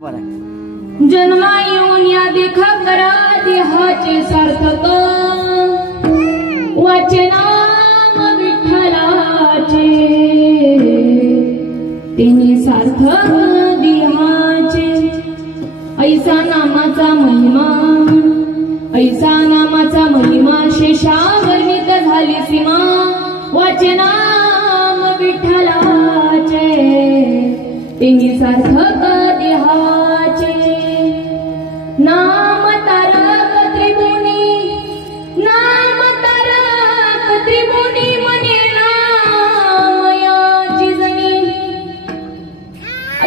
जन्मा येऊन या देखा करा देहाचे सार्थक वाचे नाम विठ्ठलाचे तिने सार्थक देहाचे ऐसा नामाचा महिमा शेषावर्णित झाली सीमा वाचे नाम विठ्ठलाचे तिने सार्थक देहाचे नाम तारक त्रिभुवनी मने नामयाची जनी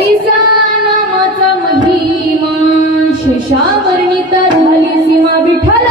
ऐसा नामाचा महिमा शेषावर्णित झाली सीमा विठ्ठल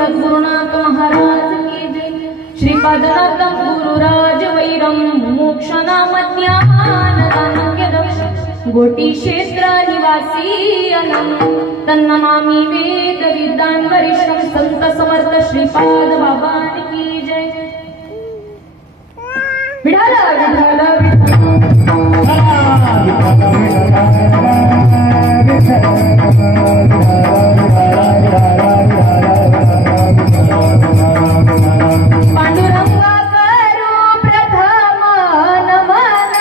सद्गुरुनाथ महाराज की जय। श्रीपादनाथं गुरुराज वैरं मोक्षनामज्ञानदानव्यदं गोटी क्षेत्र निवासी अनंत तन्नमामि वेद विद्वान वरिष्ठ संत समर्थ श्रीपाद बाबा की जय। विठाल पांडुरंगा करू प्रथम नमन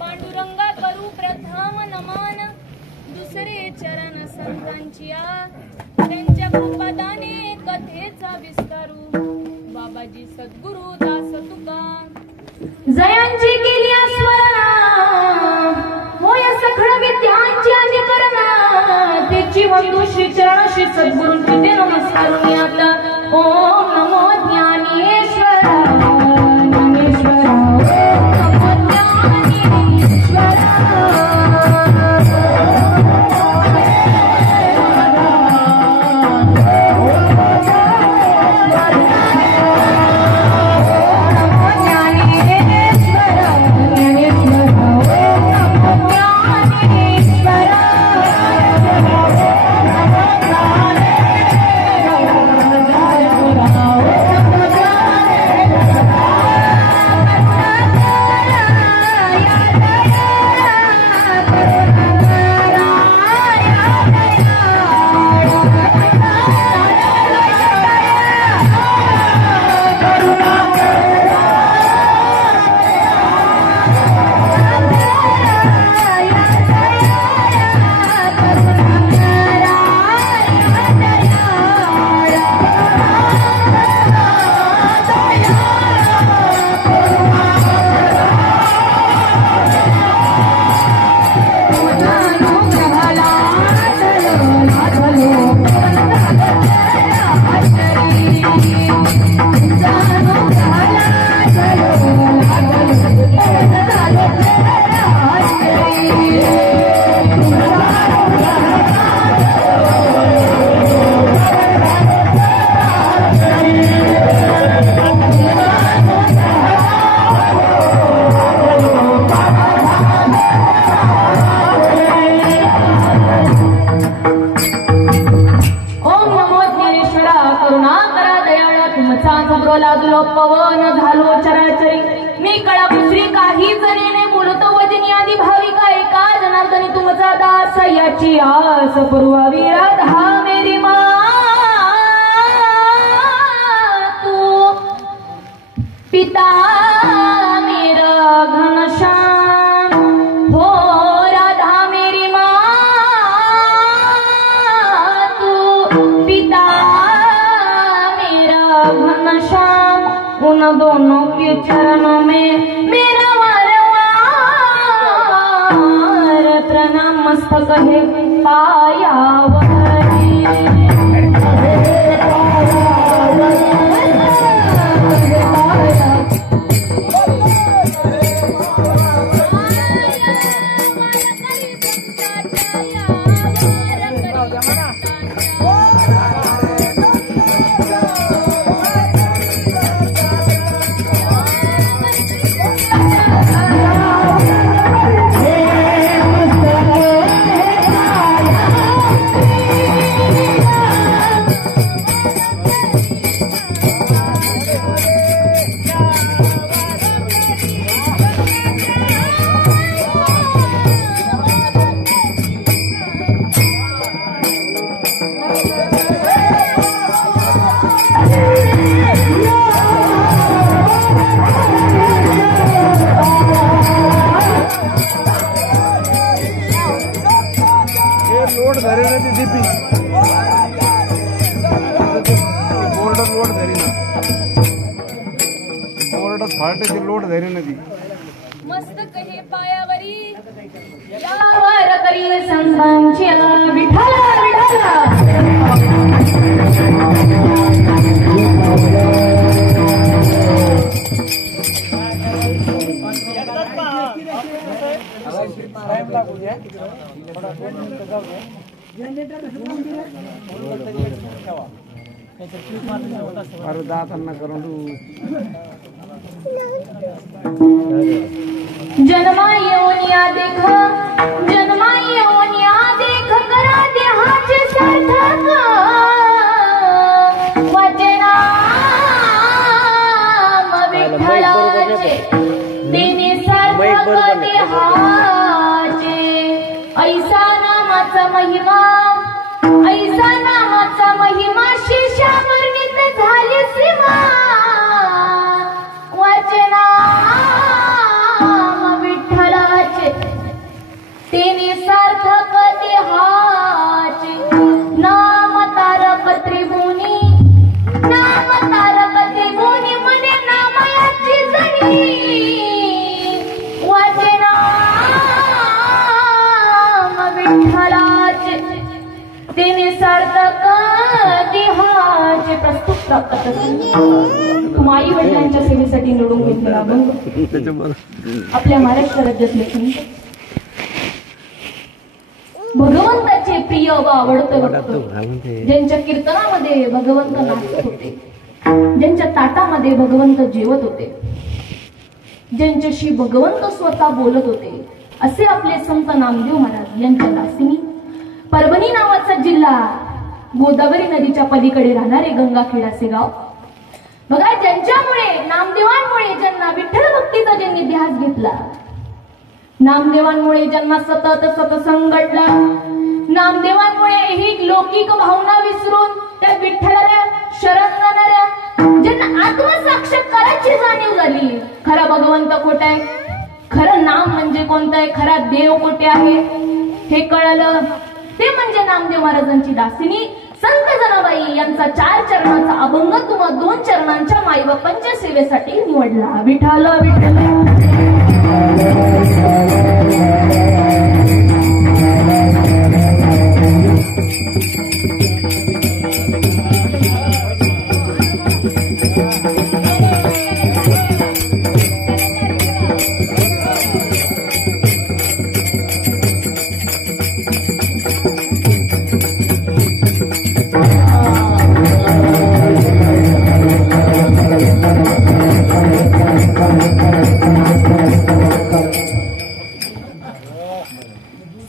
पांडुरंगा करू प्रथम दुसरे चरण संतांचिया त्यांच्या कृपादाने कथेचा विस्तारू बाबाजी सद्गुरु दास तुका जयांची केली स्मरणा होय सखळ विद्यांची अधिकरणा त्याची वंदू श्री चरण श्री सद्गुरूंची ते नमस्कार मी आता ओम नमो ज्ञानेश्वर शुभ्र लागलो पवन झालो चराचरी मी कळा दुसरी काही जरीने बोलतो वजनी आधी भाविका एका जनार्दनी तुमचा दास याची आस पुरवावी राधा मेरी माँ तू पिता मेरा घनश्याम हो राधा मेरी माँ तू पिता मेरा घनश्याम उन दोनों के चरणों में मेरा वारंवार प्रणाम मस्तक है पायावरी लोड धरे नदी मस्तक हे पायावरी यावर करी संतांची विठ्ठला विठ्ठला अरे दातांना करून जन्मा येऊनिया देख करा देहाचे सार्थक वाचना विठ्ठलाचे देणे सार्थक देहाचे ऐसा नामाचा महिमा शिष्या वर्णित झाली सीमा वाचना विठ्ठलाचे तेने सार्थक देहाचे नाम तारक त्रिभुवनी म्हणे नामयाची जणी वाचना विठ्ठलाचे तेने सार्थक देहाचे प्रस्तुत प्राप्त माई वडिलांच्या सेवेसाठी निवडून घेतलेला अभंग आपल्या महाराष्ट्र राज्यातले संत भगवंताचे प्रिय व आवडते भक्त ज्यांच्या कीर्तनामध्ये भगवंत नाचत होते ज्यांच्या ताटामध्ये भगवंत जेवत होते ज्यांच्याशी भगवंत स्वतः बोलत होते असे आपले संत नामदेव महाराज यांच्या दासिनी परभणी नावाचा जिल्हा गोदावरी नदीच्या पलीकडे राहणारे गंगाखेडाचे गाव बघा ज्यांच्यामुळे नामदेवांमुळे ज्यांना विठ्ठल भक्तीचा ज्यांनी ध्यास घेतला नामदेवांमुळे ज्यांना सतत सत्संग घडला नामदेवांमुळे ही लौकिक भावना विसरून त्या विठ्ठलाला शरण जाणाऱ्या ज्यांना आत्मसाक्षात्काराची जाणीव झाली खरा भगवंत कोठे आहे खरं नाम म्हणजे कोणतं आहे खरा देव कोठे आहे हे कळलं ते म्हणजे नामदेव महाराजांची दासिनी संत जनाबाई यांचा 4 चरणाचा अभंग तुम्हा 2 चरणांच्या माईबापांच्या सेवेसाठी निवडला विठ्ठल विठ्ठल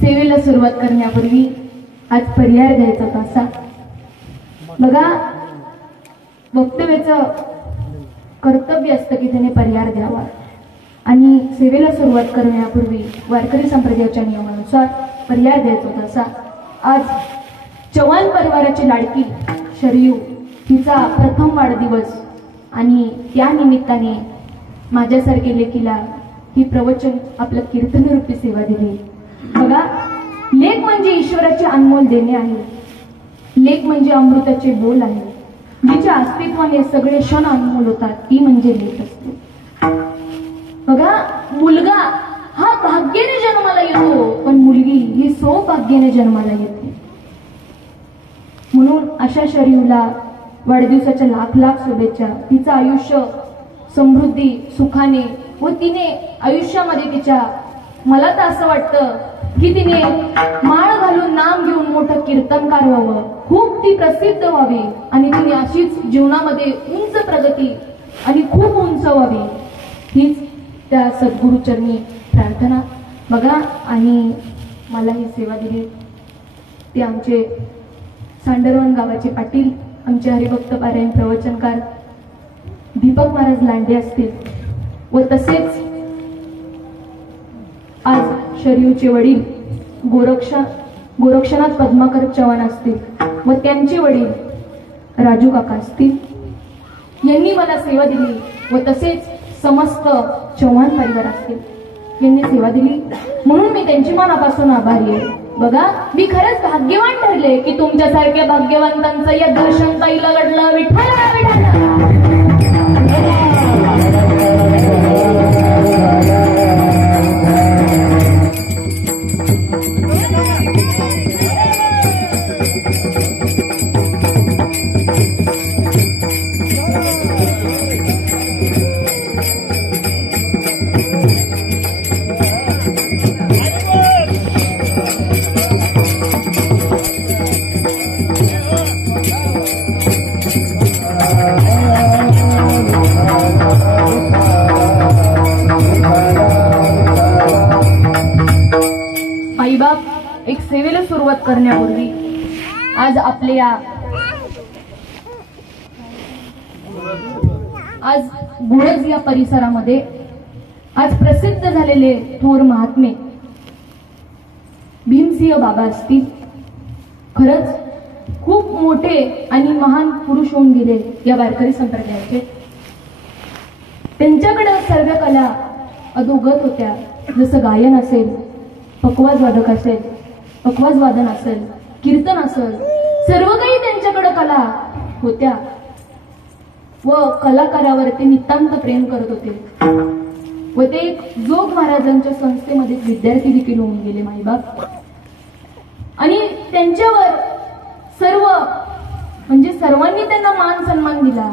सेवेला सुरुवात करण्यापूर्वी आज पर्याय द्यायचा तासा बघा वक्तव्याचं कर्तव्य असतं की त्याने पर्याय द्यावा आणि सेवेला सुरुवात करण्यापूर्वी वारकरी संप्रदायाच्या नियमानुसार पर्याय द्यायचा होता. असा आज चव्हाण परिवाराची लाडकी शरयू तिचा प्रथम वाढदिवस आणि त्या निमित्ताने माझ्यासारखे लेकीला ही प्रवचन आपलं कीर्तनरूपी सेवा दिली. बघा, लेक म्हणजे ईश्वराचे अनमोल देणे आहे. लेक म्हणजे अमृताचे बोल आहे. जिच्या अस्तित्वाने सगळे क्षण अनमोल होतात ती म्हणजे लेक असते. बघा, मुलगा हा भाग्याने जन्माला येतो, पण मुलगी ही सौभाग्याने जन्माला येते. म्हणून अशा शरयूला वाढदिवसाच्या लाख लाख शुभेच्छा. तिचं आयुष्य समृद्धी सुखाने व तिने आयुष्यामध्ये तिच्या, मला तर असं वाटतं की तिने माळ घालून नाम घेऊन मोठं कीर्तनकार व्हावं, खूप ती प्रसिद्ध व्हावी आणि तिने अशीच जीवनामध्ये उंच प्रगती आणि खूप उंच व्हावी, हीच त्या सद्गुरूचरणी प्रार्थना. बघा, आणि मला ही सेवा दिली ते आमचे सांडरवन गावाचे पाटील, आमचे हरिभक्त पारायण प्रवचनकार दीपक महाराज लांडे असतील व तसेच आज शरयूचे वडील गोरक्षनाथ पद्माकर चव्हाण असतील व त्यांचे वडील राजू काका असतील, यांनी मला सेवा दिली व तसेच समस्त चव्हाण परिवार असतील यांनी सेवा दिली, म्हणून मी त्यांची मनापासून आभारी आहे. बघा, मी खरंच भाग्यवान ठरले की तुमच्यासारख्या भाग्यवंतांचं या दर्शन पाहिलं घडलं. विठ्ठला विठ्ठला. एक सेवेला सुरुवात करण्यापूर्वी आज आपल्या आज गुळज या परिसरामध्ये आज प्रसिद्ध झालेले थोर महात्मे भीमसिंह बाबा असतील. खरंच खूप मोठे आणि महान पुरुष होऊन गेले या वारकरी संप्रदायाचे. त्यांच्याकडे सर्व कला अधोगत होत्या, जसं गायन असेल, पखवाज वादक असेल, पखवाज वादन असेल, कीर्तन असेल, सर्व काही त्यांच्याकडे कला होत्या व कलाकारावर ते नितांत प्रेम करत होते व ते जोग महाराजांच्या संस्थेमध्ये विद्यार्थी देखील होऊन गेले माईबाप. आणि त्यांच्यावर म्हणजे सर्वांनी त्यांना मान सन्मान दिला.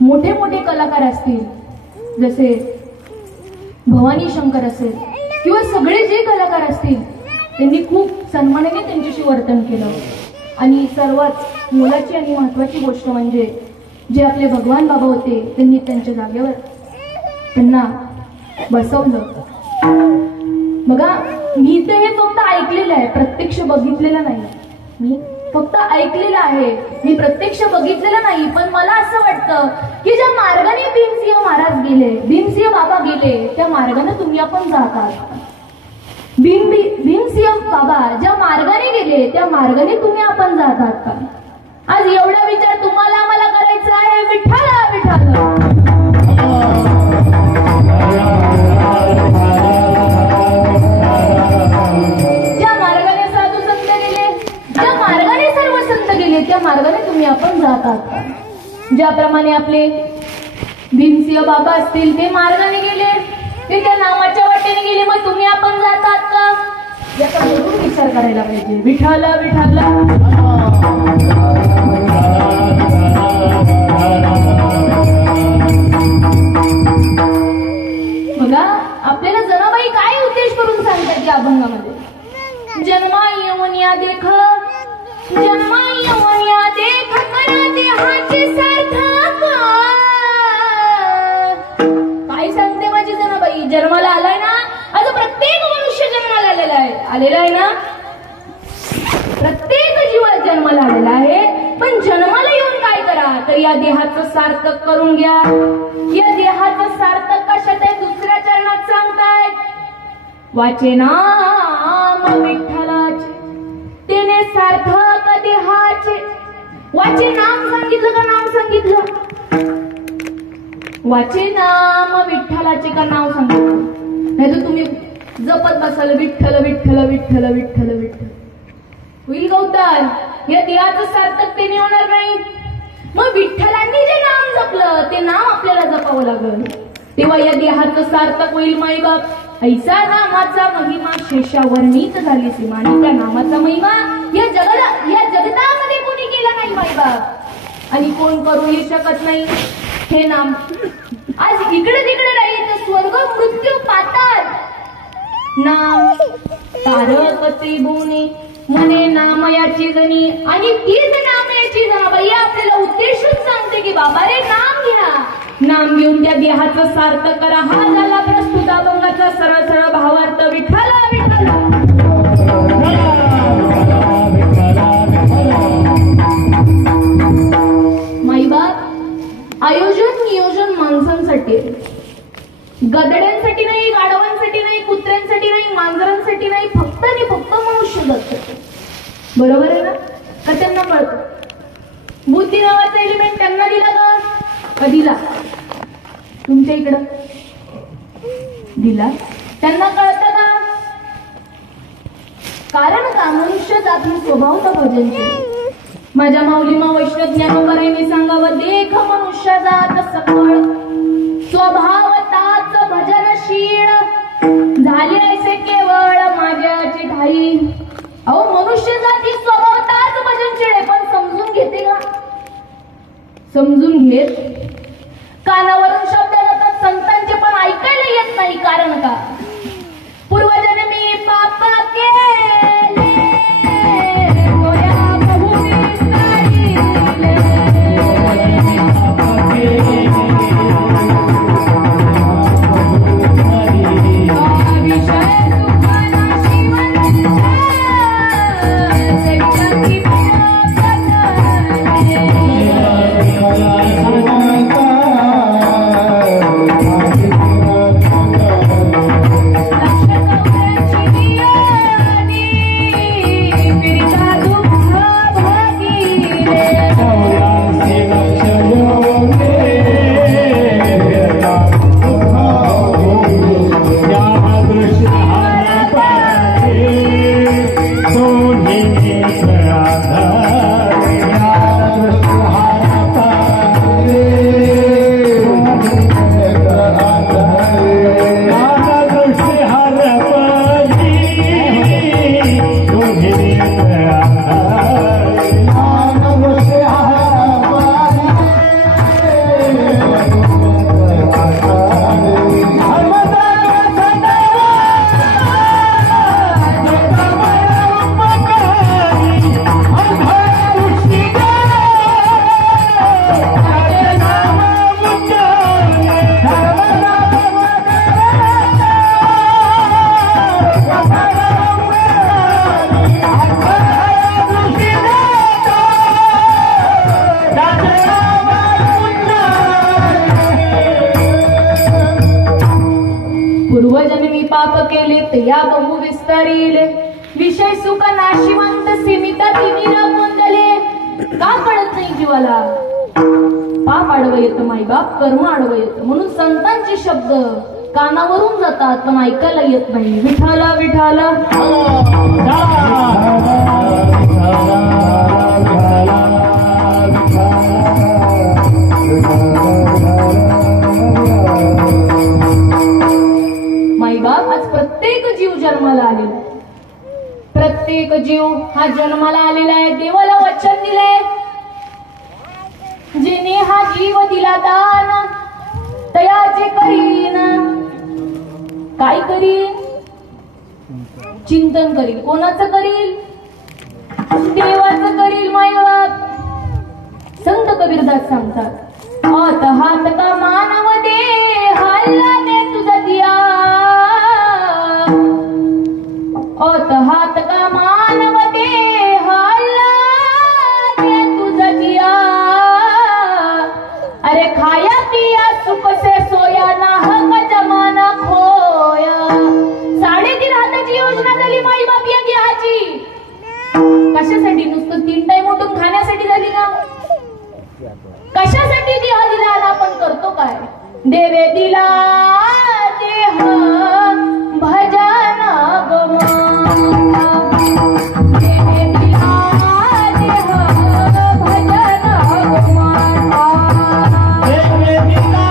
मोठे मोठे कलाकार असतील, जसे भवानी शंकर असेल किंवा सगळे जे कलाकार असतील, त्यांनी खूप सन्मानाने त्यांच्याशी वर्तन केलं. आणि सर्वात मोलाची आणि महत्वाची गोष्ट म्हणजे जे आपले भगवान बाबा होते, त्यांनी त्यांच्या जागेवर त्यांना बसवलं. बघा, मी तर हे फक्त ऐकलेलं आहे, प्रत्यक्ष बघितलेलं नाही. मी फक्त ऐकलेलं आहे, मी प्रत्यक्ष बघितलेलं नाही. पण मला असं वाटतं की ज्या मार्गाने भीमसिंह महाराज गेले, भीमसिंह बाबा गेले, त्या मार्गाने तुम्ही आपण जात आहात. भीमसिंह बाबा ज्या मार्गाने गेले त्या मार्गाने तुम्ही आपण जात आहात का? आज एवढा विचार तुम्हाला आम्हाला करायचा आहे. विठ्ठला विठ्ठला. ज्या मार्गाने साधू संत गेले, ज्या मार्गाने सर्व संत गेले, त्या मार्गाने तुम्ही आपण जात आहात का? ज्याप्रमाणे आपले भीमसिंह बाबा असतील, ते मार्गाने गेले, ते त्या नामाच्या वाटेने गेले, मग तुम्ही आपण जातात का? याचा भरपूर विचार करायला पाहिजे. विठ्ठला विठ्ठला. बघा, आपल्याला जनाबाई काय उद्देश करून सांगतात या अभंगामध्ये? जन्मा येऊन या देख, जन्मा येऊन या देख, करा देहाचे सार्थक. काय सांगते माझी जनाबाई? जन्माला आलाय ना, आज प्रत्येक मनुष्य जन्माला आलेला आहे ना, प्रत्येक जीव जन्माला आलेला आहे. पण जन्माला येऊन काय करा? तर या देहाचं सार्थक करून घ्या. या देहाचं सार्थक कशात आहे दुसऱ्या चरणात सांगतायत. वाचे नाम विठ्ठलाचे तेने सार्थक देहाचे. वाचे नाम सांगितलं का नाव सांगितलं. वाचे नाम विठ्ठलाचे का नाव सांगितलं. नाही तर तुम्ही जपत बसाल विठ्ठल विठ्ठल विठ्ठल विठ्ठल विठ्ठल. होईल गौतम. या देहाचं सार्थक ते होणार नाही. मग विठ्ठलांनी जे नाम जपलं ते नाम आपल्याला जपावं लागलं तेव्हा या देहाचं सार्थक होईल. माईबाप ऐसा नामाचा महिमा शेषावर्णीत झाली सीमा. आणि त्या नामाचा महिमा या जगतामध्ये कोणी केला नाही माईबाप. आणि कोण करूही शकत नाही हे नाम. आज इकडे तिकडे नाही तर स्वर्ग मृत्यू पाताळ नाम तारक त्रिभुवने मने नामयाची जणी. आणि तीच नामयाची जनाबाई आपल्याला उद्देशून सांगते की बाबा रे नाम घ्या. नाम घेऊन त्या देहाचं सार्थक करा. हा झाला प्रस्तुत अभंगाचा सरळ सरळ भावार्थ. विठ्ठला विठ्ठला माईबाप आयोजन नियोजन माणसांसाठी, गदड्यांसाठी नाही, गाढवांसाठी नाही, कुत्र्यांसाठी नाही, मांजरांसाठी नाही, फक्त आणि फक्त मनुष्य जगतात. बरोबर आहे ना. का त्यांना कळतं. बुद्धी नावाचा एलिमेंट त्यांना दिला का दिला. तुमच्या इकडं दिला. त्यांना कळतं का. कारण का मनुष्य जाती स्वभावता भजन. माझ्या माऊलीमा वैष्णव ज्ञानोबराईने सांगावं. देख मनुष्य जात सकळ स्वभावताच भजनशील झाले ऐसे केवळ माझ्याची ठाई. अहो मनुष्य जाती स्वभावताच भजनशील आहे. पण समजून घेते का. समजून घेत. कानावरून शब्द जातात संतांचे पण ऐकायला येत नाही. कारण का पूर्वजन्मी पाप केले गोड्या बहुविध काढिले. विषय सुखानाशी वंचित सेवकांची पूर्वजन्मी पाप केले ते या बहु विस्तारिले. विषय सुख नाशिवंत सीमित तिमिर कोंदले. का कळत नाही जीवाला. पाप आडवं येतं माईबाप. कर्म आडवं येतं. म्हणून संतांचे शब्द कानावरून जातात पण ऐकायला येत नाही. विठाला विठाला माईबाप. आज प्रत्येक जीव जन्माला आलेला. प्रत्येक जीव हा जन्माला आलेला आहे. देवाला वचन दिलंय. जेने हा जीव दिला दान तयाचे करीन. काय करीन. चिंतन करील. कोणाचं करील. देवाचं करील. माईबाप संत कबीरदास सांगतात. आत हात का मानव दे हल्ला दे तुझा दिया. आत हात का मानव दे हल्ला दे तुझा दिया. कशासाठी? नुसतं 3 टाइम उठून खाण्यासाठी झाली का? कशासाठी देह दिला आणि आपण करतो काय? देवे दिला देह भजन गमा, देवे दिला देह भजन गमा, देवे दिला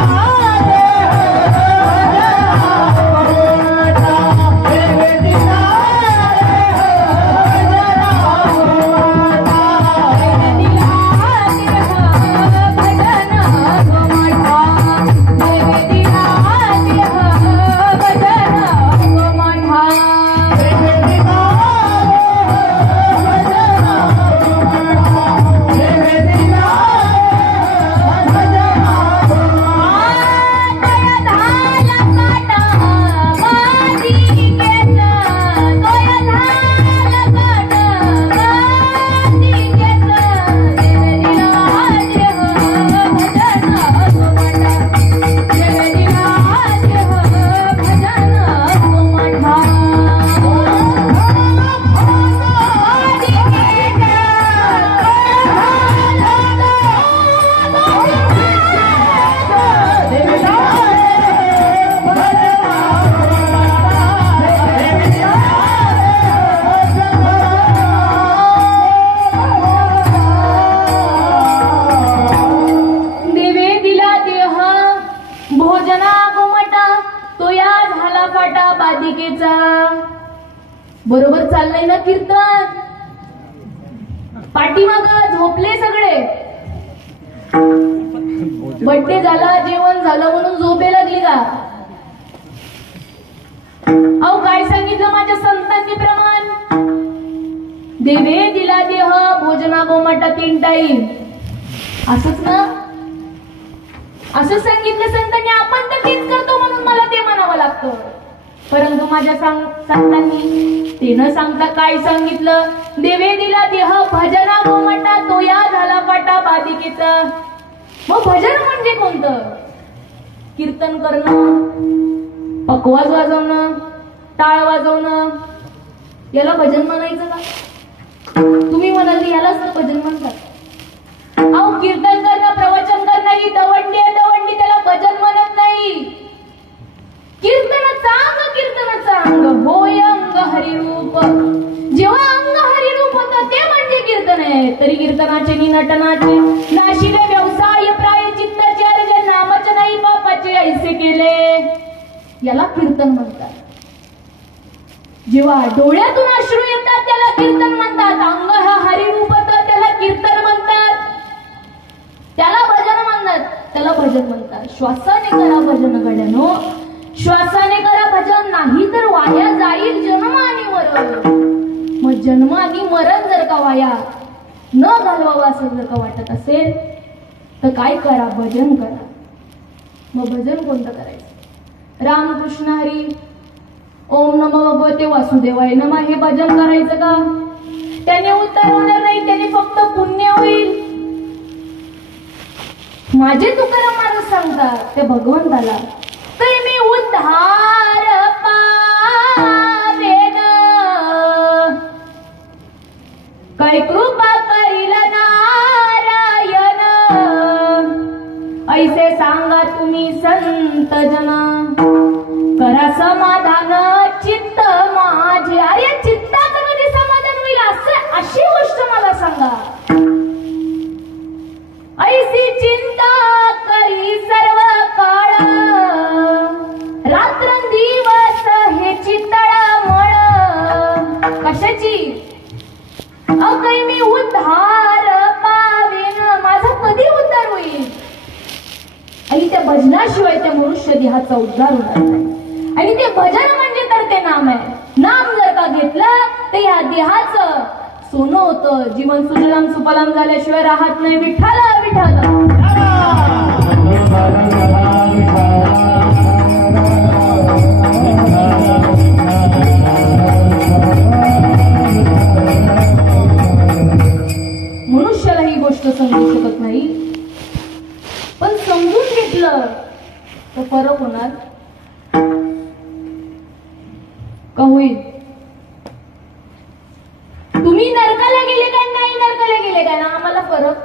बरोबर चाललंय ना कीर्तन? पाठीमाग झोपले सगळे. बड्डे झाला, जेवण झालं म्हणून झोपे लागली का? अहो काय सांगितलं माझ्या संतांनी प्रमाण? देवे दिला देह भोजना गोमाटा 3 टाइम. असंच ना? असं सांगितलं संतांनी. आपण तर तेच करतो म्हणून मला ते म्हणावं लागतं. परंतु माझ्या संतांनी ते न सांगता काय सांगितलं? देवे दिला देह भजना गोमाटा, तो या झाला पाटा बाधिकेचा. मग भजन म्हणजे कोणतं? कीर्तन करणं, पकवाज वाजवणं, टाळ वाजवणं, याला भजन म्हणायचं का? तुम्ही म्हणाल यालाच तर भजन म्हणतात. अहो कीर्तन करणं, प्रवचन करणं ही दवंडी आहे, दवंडी. त्याला भजन म्हणत नाही. कीर्तनाचा अंग होय अंग हरिरूप. जेव्हा अंग हरिरूप होतं ते म्हणजे कीर्तन आहे. तरी कीर्तनाचे नि नटनाचे नाशिले व्यवसाय प्राय चित्ताचे अर्घ नामाचे नाही पापाचे ऐसे केले, याला कीर्तन म्हणतात. जेव्हा डोळ्यातून अश्रू येतात त्याला कीर्तन म्हणतात. अंग हा हरिरूप होतं त्याला कीर्तन म्हणतात. त्याला भजन म्हणतात, त्याला भजन म्हणतात. श्वासाने करा भजन गड्यानो, श्वासाने करा भजन, नाही तर वाया जाईल जन्म आणि मरण. मग जन्म आणि मरण जर का वाया न घालवावं असं जर का वाटत असेल तर काय करा? भजन करा. मग भजन कोणतं करायचं? रामकृष्ण हरी, ओम नमो भगवते वासुदेवाय नमः हे भजन करायचं का? त्याने उत्तर होणार नाही, त्याने फक्त पुण्य होईल. माझे तुकाराम महाराज सांगतात ते भगवंताला, तर मी उद्धार पावेन, काय कृपा करील नारायण. ऐसे सांगा तुम्ही संत जन, करा समाधान चित्त माझे. अरे चित्ताचं कधी समाधान होईल अशी गोष्ट मला सांगा. ऐसी चिंता करी सर्व काळ, रात्रंदिवस हे चितळमळ. कशाची? अगं मी उद्धार पावेन, माझा कधी उद्धार होईल? आणि त्या भजनाशिवाय त्या मनुष्य देहाचा उद्धार होणार नाही. आणि ते भजन म्हणजे तर ते नाम आहे. नाम जर का घेतलं तर या देहाचं सोनं होतं. जीवन सुजलाम सुफलाम झाल्याशिवाय राहत नाही. विठ्ठल विठ्ठल. मनुष्याला ही गोष्ट समजू शकत नाही, पण समजून घेतलं तर फरक होणार का? होईल. तुम्ही नरकाला गेले आहे ना आम्हाला फरक.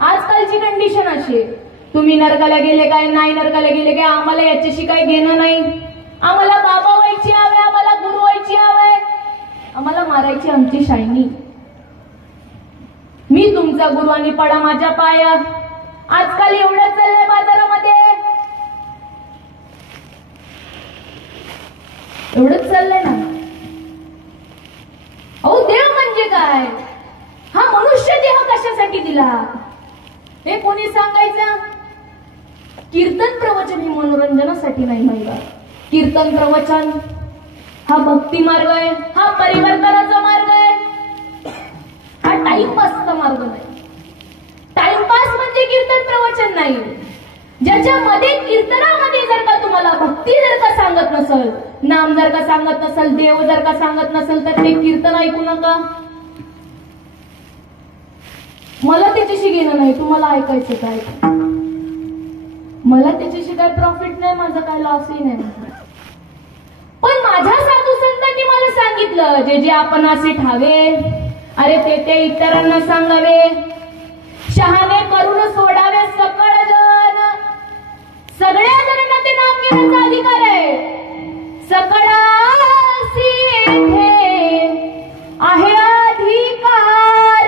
आजकालची कंडिशन अशी आहे, तुम्ही नरकाला गेले काय नाही नरकाला गेले काय आम्हाला याच्याशी काही घेणं नाही. आम्हाला बाबा व्हायची हवे, आम्हाला गुरु व्हायची हवे, आम्हाला मारायची आमची शायनी. मी तुमचा गुरु आणि पडा माझ्या पायात. आजकाल एवढंच चाललंय बाजारामध्ये, एवढंच चाललंय ना. अहो देव म्हणजे काय, हा मनुष्य देह कशासाठी दिला हे कोणी सांगायचं. कीर्तन प्रवचन हे मनोरंजनासाठी नाही महिला. कीर्तन प्रवचन हा भक्ती मार्ग आहे, हा परिवर्तनाचा मार्ग आहे, हा टाइमपासचा मार्ग नाही. टाइमपास म्हणजे कीर्तन प्रवचन नाही. ज्याच्यामध्ये कीर्तनामध्ये जर का तुम्हाला भक्ती जर का सांगत नसल, नाम जर का सांगत नसल, देव जर का सांगत नसल तर ते कीर्तन ऐकू नका. मला त्याच्याशी घेणं नाही, तुम्हाला ऐकायचं काय, मला त्याच्याशी काय प्रॉफिट नाही, माझा काय लॉसही नाही. पण माझ्या साधू संतांनी मला सांगितलं जे जे आपण असे ठावे अरे ते इतरांना सांगावे, शहाणे करून सोडावे सकळ जन. सगळ्या जणांना ते नाम घेण्याचा अधिकार आहे. सकळासी येथे आहे अधिकार,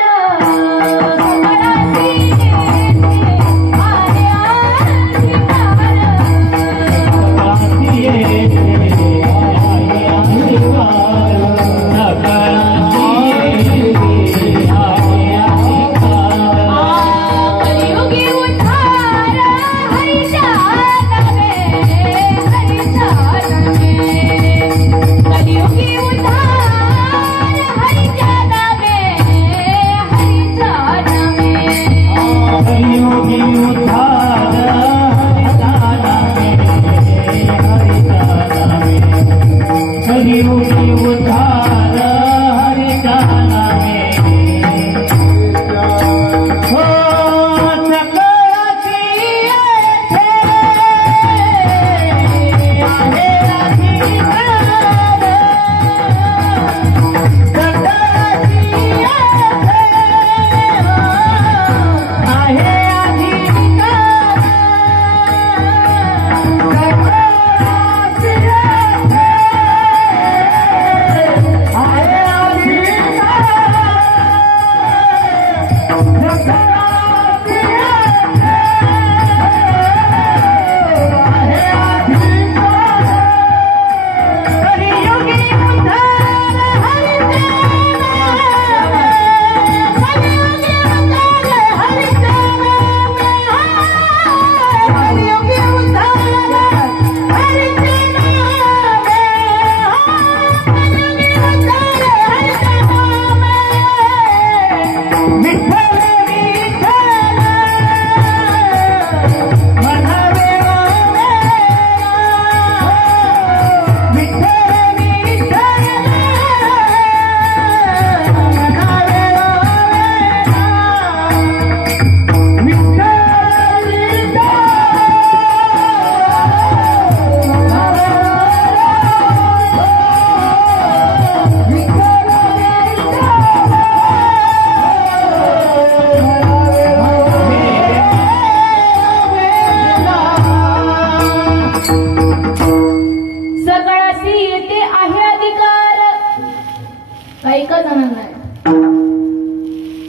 सकळासी येथे आहे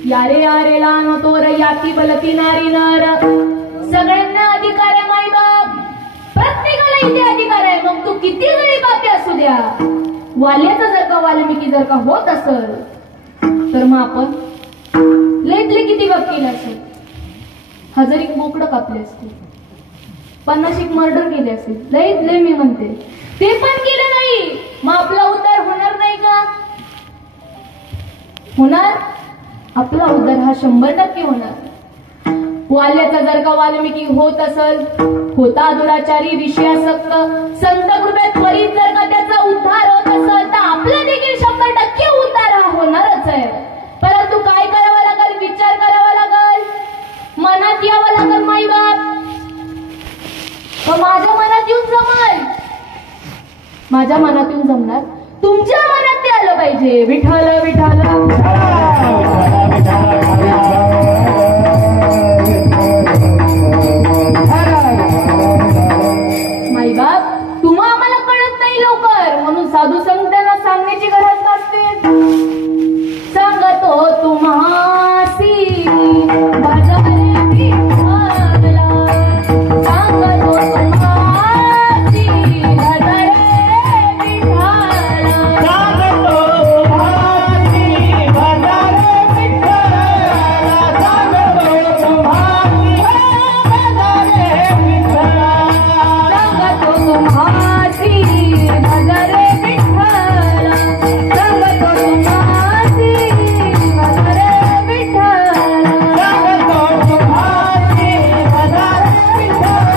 यारे यारे लान तोर याती बलती नारी नर. सगळ्यांना अधिकार आहे माई बाप, प्रत्येकाला इथे अधिकार आहे. मग तू किती गरीब बापे असू द्या, वाल्याचं जर का वाल्मिकी जर का होत असल तर मग आपण लेतले किती बाप केले असेल, 1000 बोकडं कापले असतील, 50 मर्डर केले असेल, लय मी म्हणते ते पण केलं नाही. मग आपला उद्धार होणार नाही का? होणार. आपला उद्धार हा 100% होणार. वाल्याचा जर का वाल्मिकी होत असल, होता दुराचारी विषयासक्त, संत कृपेत त्वरित जर का त्याचा उद्धार होत असेल तर आपला देखील 100% उद्धार हा होणारच आहे. परंतु काय करावं लागेल, विचार करावा लागेल, मनात यावं लागेल माई बाप. माझ्या मनात येऊन जमल, माझ्या मनात येऊन जमणार, तुमच्या मनात ते आलं पाहिजे. माझे विठ्ठल विठ्ठल माई बाप तुम्हा आम्हाला कळत नाही लवकर म्हणून साधू संतांना सांगण्याची गरज नसते. सांगतो तुम्हासी भजरे विठ्ठला सांगतो तुम्हासी भजरे विठ्ठला सांगतो तुम्हासी भजरे विठ्ठला सांगतो तुम्हासी भजरे विठ्ठला सांगतो तुम्हासी भजरे विठ्ठला सांगतो तुम्हासी भजरे विठ्ठला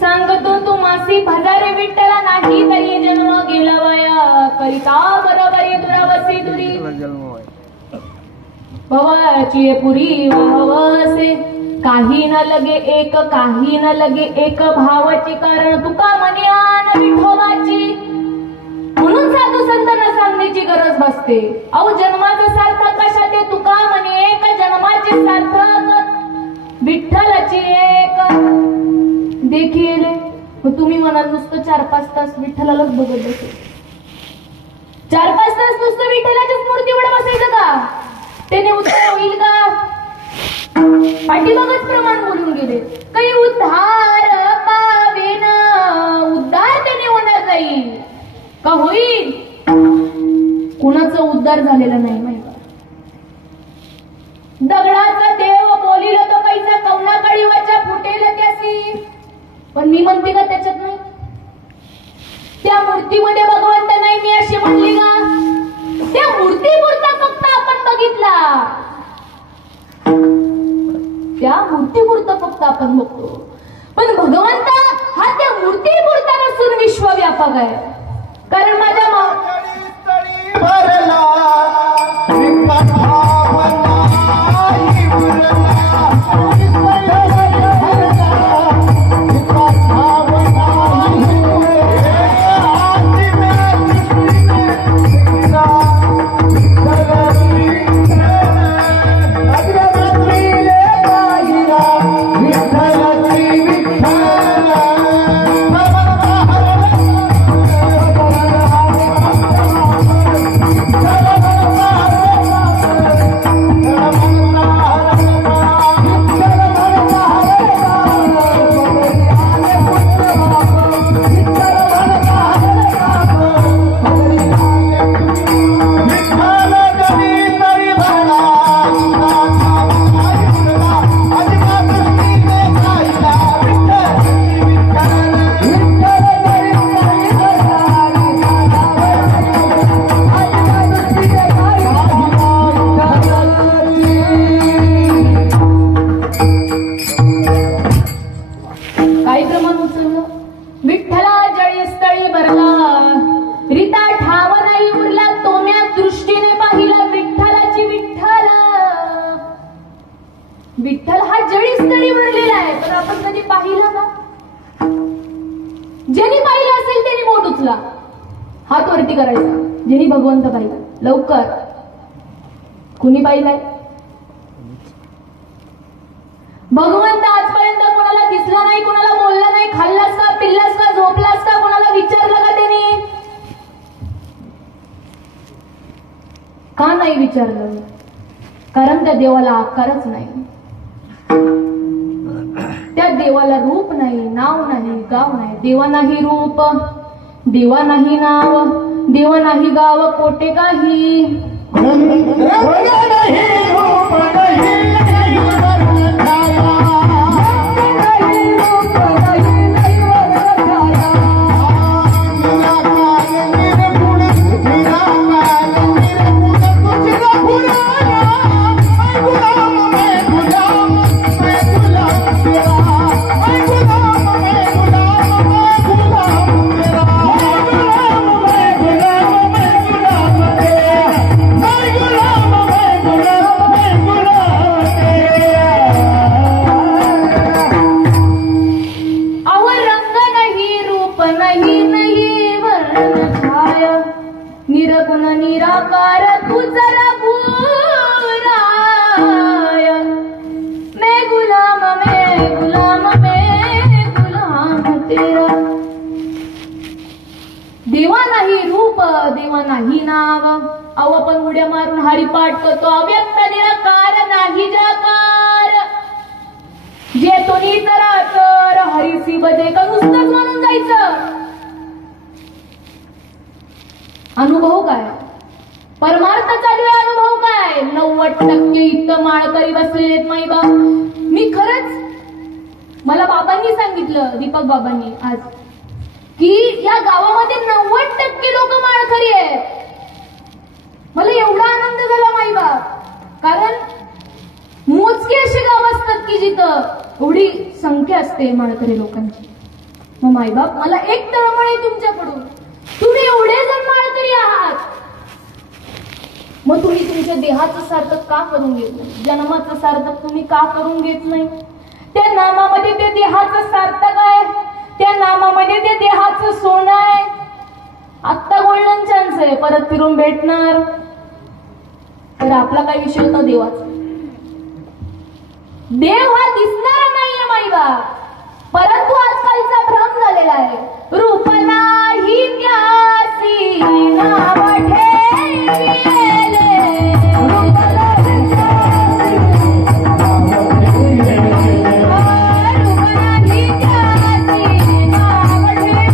सांगतो तुम्हासी भजरे विठ्ठला सांगतो नाही तरी जन्म गेला वया करिता बरोबरी दुरावसी दुरी जन्म व्हाय भवाची पुरी वाहवसे काही न लगे एक भावाची कारण तुका मनी आन विठोबाची म्हणून साधू संतांना सांगण्याची गरज भासते. अहो जन्माचं सार्थक कशा ते तुका मनी एक जन्माचे सार्थक विठ्ठलाची एक देखील तुम्ही म्हणाल नुसतं 4-5 तास विठ्ठलालाच बघत बसेल. 4-5 तास नुसतं विठ्ठलाच्याच मूर्तीवर बसायचं का? त्याने उत्तर होईल का? पाठीमागच प्रमाण बोलून गेले काही उद्धार पावेन उद्धार त्याने होणार नाही का? होईल. कुणाचा उद्धार झालेला नाही माहिती. दगडाचा देव बोलिल तो कैसा कवना कळीवाच्या फुटेल त्यासी. पण मी म्हणते का त्याच्यात नाही? त्या मूर्तीमध्ये भगवंत नाही मी अशी म्हणली का? त्या मूर्तीपुरता फक्त आपण बघितला. त्या मूर्तीपुरता फक्त आपण बघतो. पण भगवंत हा त्या मूर्तीपुरता नसून विश्वव्यापक आहे. कारण माझ्या आपण कधी पाहिलं का? ज्यांनी पाहिलं असेल त्यांनी बोट उचला, हात वरती करायचा. ज्यांनी भगवंत पाहिला लवकर. कुणी पाहिलाय भगवंत? आजपर्यंत कोणाला दिसला नाही, कोणाला बोलला नाही. खाल्लास का, पिल्लास का, झोपलास का, कोणाला विचारलं का त्यांनी? का नाही विचारलं? कारण त्या देवाला आकारच नाही, त्या देवाला रूप नाही, नाव नाही, गाव नाही. देवा नाही रूप, देवा नाही नाव, देवा नाही गाव, कोटे काही. निर्गुण निराकार तुझा रघुराय. मैं गुलाम तेरा. देवा नाही रूप, देवा नाही नाव. अहो आपण उड्या मारून हरिपाठ करतो. अव्यक्त निराकार नाही जाकार. जे तो नितराकर हरिसी बदे का नुसतंच म्हणून जायचं. अनुभव काय? परमार्थ चालू आहे. अनुभव काय? 90% इतकं माळकरी बसलेले माई बाप. मी खरंच, मला बाबांनी सांगितलं, दीपक बाबांनी आज, की या गावामध्ये 90% लोक माळकरी आहेत. मला एवढा आनंद झाला माई बाप. कारण मोजके असे गाव असतात की जिथं एवढी संख्या असते माळकरी लोकांची. मग माई बाप, मला एक तळमळ आहे तुमच्याकडून. तुम्ही एवढे जण माळकरी आहात, मग तुम्ही तुमच्या देहाचं सार्थक का करून घेत नाही? जन्माचं सार्थक तुम्ही का करून घेत नाही? त्या नामामध्ये त्या देहाचं सार्थक आहे, त्या नामामध्ये त्या देहाचं सोनं आहे. आत्ता गोल्डन चान्स आहे, परत फिरून भेटणार. तर आपला काय विषय होता देवाचा? देव हा दिसणारा नाहीये माईबा, परंतु आजकालचा भ्रम झालेला आहे. रूप नाही त्यासी नाम ठेविले, रूप नाही त्यासी नाम ठेविले, रूप नाही त्यासी नाम ठेविले.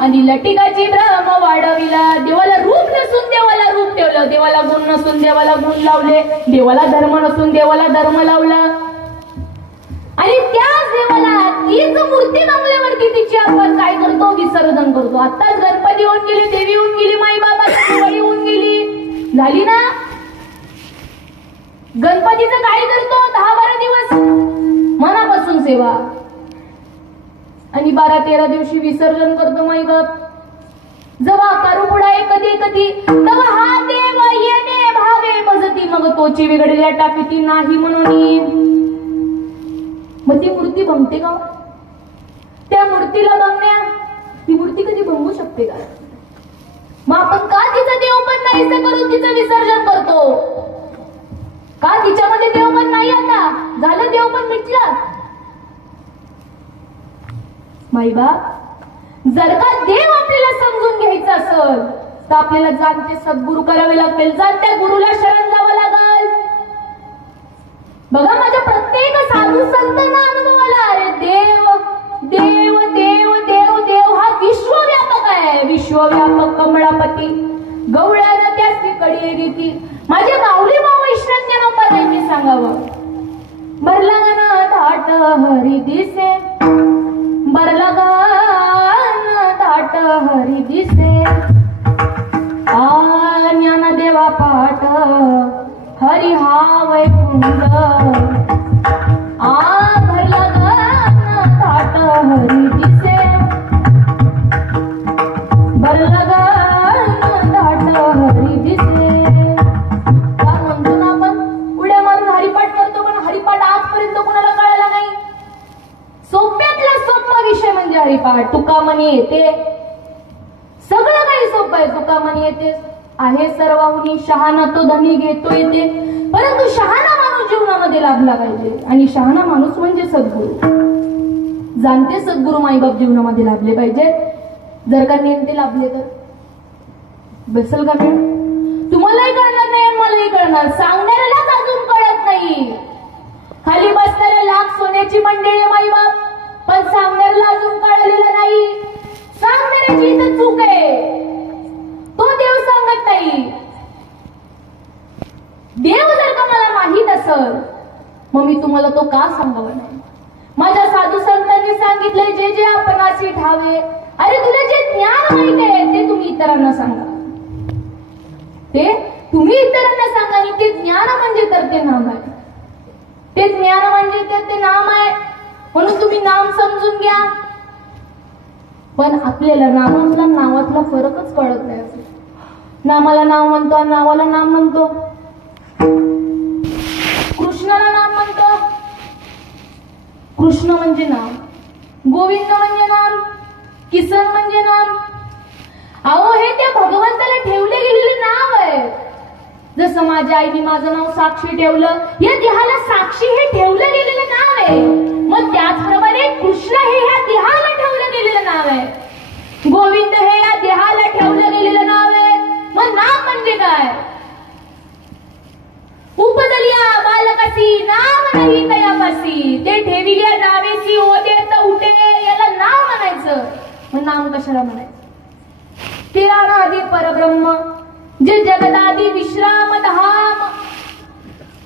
आणि लटिकाची भ्रम वाढविला. देवाला रूप नसून देवाला रूप ठेवलं, देवाला गुण नसून देवाला गुण लावले, देवाला धर्म नसून देवाला धर्म लावला. आणि त्याच देवाला तीच मूर्ती मागल्यावरती तिची आपण काय करतो? विसर्जन करतो. आताच गणपती होऊन गेली, देवी होऊन गेली, माई बाबाची दिवाळी होऊन गेली, झाली ना. गणपतीचं काय करतो? 10-12 दिवस मनापासून सेवा, आणि 12-13 दिवशी विसर्जन करतो माई बाप. जवा करू पुढाय कधी कधी तवा हा देव येणे भावे भजती, मग तोची बिघडल्या टाकीती नाही म्हणून. मग ती मूर्ती भंगते का? त्या मूर्तीला बघण्या, ती मूर्ती कधी भंगू शकते का? मग आपण का तिचं देवपण नाहीसे करून तिचं विसर्जन करतो? का तिच्यामध्ये देवपण नाही? आता झालं, देवपण मिटलं. माईबाप, जर का देव आपल्याला समजून घ्यायचा असेल तर आपल्याला जाणते सद्गुरू करावे लागतील, जाणत्या गुरुला शरण जावं लागल. बघा, माझ्या प्रत्येक साधू संतांना अनुभव आला, अरे देव देव देव देव देव हा विश्वव्यापक आहे. विश्वव्यापक कमळापती गवळ्यानं त्याची कडी घेती माझे माऊली वैष्णव ज्ञानोबा मी सांगावं. भरला गण दाट हरी दिसे, भरला गण दाट हरी दिसे, ज्ञानदेवा पाठ हरी हा वैकुंठ, भरला गण दाट हरी दिसे, भरला गण दाट हरी दिसे. का म्हणतो ना आपण उड्या मारून हरिपाठ करतो, पण हरिपाठ आजपर्यंत कोणाला कळाला नाही. सोप्यातला सोपा विषय म्हणजे हरिपाठ. तुका म्हणे येते, सगळं काही सोपं आहे. तुका म्हणे येते आहे सर्वाहुनी शहाणा तो धनी घेतो येते, परंतु शहाणा माणूस जीवनामध्ये लाभला पाहिजे. आणि शहाणा माणूस म्हणजे सद्गुरू, जाणते सद्गुरू माईबाप जीवनामध्ये लाभले पाहिजे. जर का नेमते लाभले तर बसेल का वेळ? तुम्हालाही कळणार नाही, मलाही कळणार, सांगणाऱ्यालाच अजून कळत नाही. खाली बसणाऱ्या लाख सोन्याची मंडळी माईबाप, पण सांगणाऱ्याला अजून कळलेलं नाही. सांगणाऱ्याची इथं चूक आहे, तो देव सांगत नाही. देव जर का मला माहित असेल मग मी तुम्हाला तो का सांगावा नाही. माझ्या साधू संतांनी सांगितले जे जे आपणाशी ठावे. अरे तुला जे ज्ञान माहित आहे ते तुम्ही इतरांना सांगा, ते तुम्ही इतरांना सांगा. आणि ते ज्ञान म्हणजे तर ते नाम आहे, ते ज्ञान म्हणजे तर ते नाम आहे, म्हणून तुम्ही नाम समजून घ्या. पण आपल्याला नामातला नावातला फरकच कळत नाही. नामाला नाव म्हणतो आणि नावाला नाम म्हणतो. कृष्णाला नाम म्हणतो, कृष्ण म्हणजे नाम, गोविंद म्हणजे नाम, किसन म्हणजे नाम. अहो हे त्या भगवंताला ठेवले गेलेले नाव आहे. जसं माझ्या आईने माझं नाव साक्षी ठेवलं, या देहाला साक्षी हे ठेवलं गेलेलं नाव आहे. मग त्याचप्रमाणे कृष्ण हे ह्या देहाला ठेवलं गेलेलं नाव आहे. गोविंद हे या देहाला ठेवलं गेलेलं नाव आहे. मग नाम म्हणजे काय? उपजलिया बालकासी नाम नाही तयापासी, ते ठेविल्या नावेसी होते तर उठे, याला नाव म्हणायचं. मग नाम कशाला म्हणायचं? ते अनादि परब्रह्म जे जगदादी विश्राम धाम,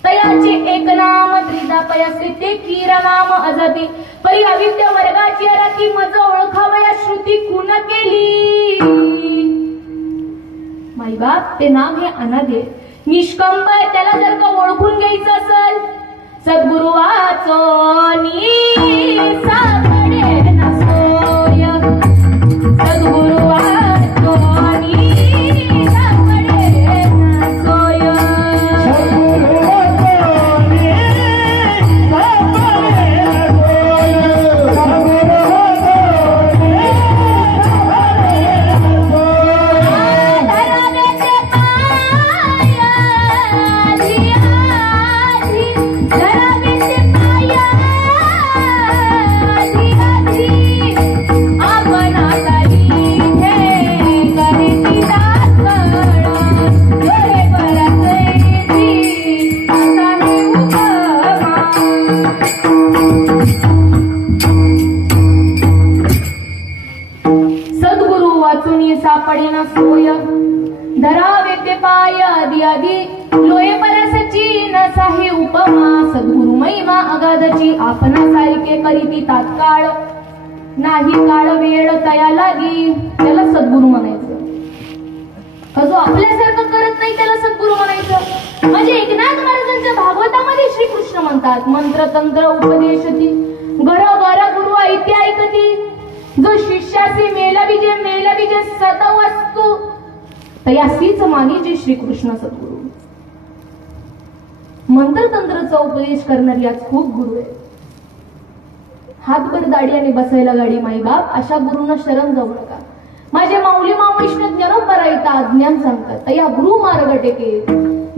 तयाचे एक नाम त्रिदा पयासे, ते कीर नाम अजती, परी अविद्य वर्गाची अरती, मज ओळखावया श्रुती कुण केली. माई बाप ते नाम हे अनादि निष्कंप आहे. त्याला जर का ओळखून घ्यायचं असेल, सद्गुरु वाचोनी सापडे ना सोय, सद्गुरु वाचोनी सापडे ना सोय, सद्गुरु वाचोनी सापडे ना सोय, सद्गुरु वाचोनी सापडे ना सोय, धरावे ते पाय आदि आदि, लोये परसची नसाही उपमा, सद्गुरु महिमा अगाधची, आपणा सारखे करीती तात्काळ, नाही काळ वेळ तया लागी, त्याला सद्गुरु म्हणायचं. जो आपल्यासारखं करत नाही त्याला सद्गुरु म्हणायचं. म्हणजे एकनाथ महाराजांच्या भागवतामध्ये श्रीकृष्ण म्हणतात, मंत्र तंत्र उपदेशती, घर घर गुरु ऐत्य ऐकती, जो शिष्याची मेलविजे सदवस्तू, तयासीच मानी जे श्रीकृष्ण सद्गुरु. मंत्र तंत्रचा उपदेश करणारी आज खूप गुरु आहे. हातभर दाढी आणि बसायला गाडी माई बाप, अशा गुरुंना शरण जाऊ नका. माझे माऊली वैष्णव ज्ञानोबा ज्ञान सांगतात, तया गुरु मार्ग टेके,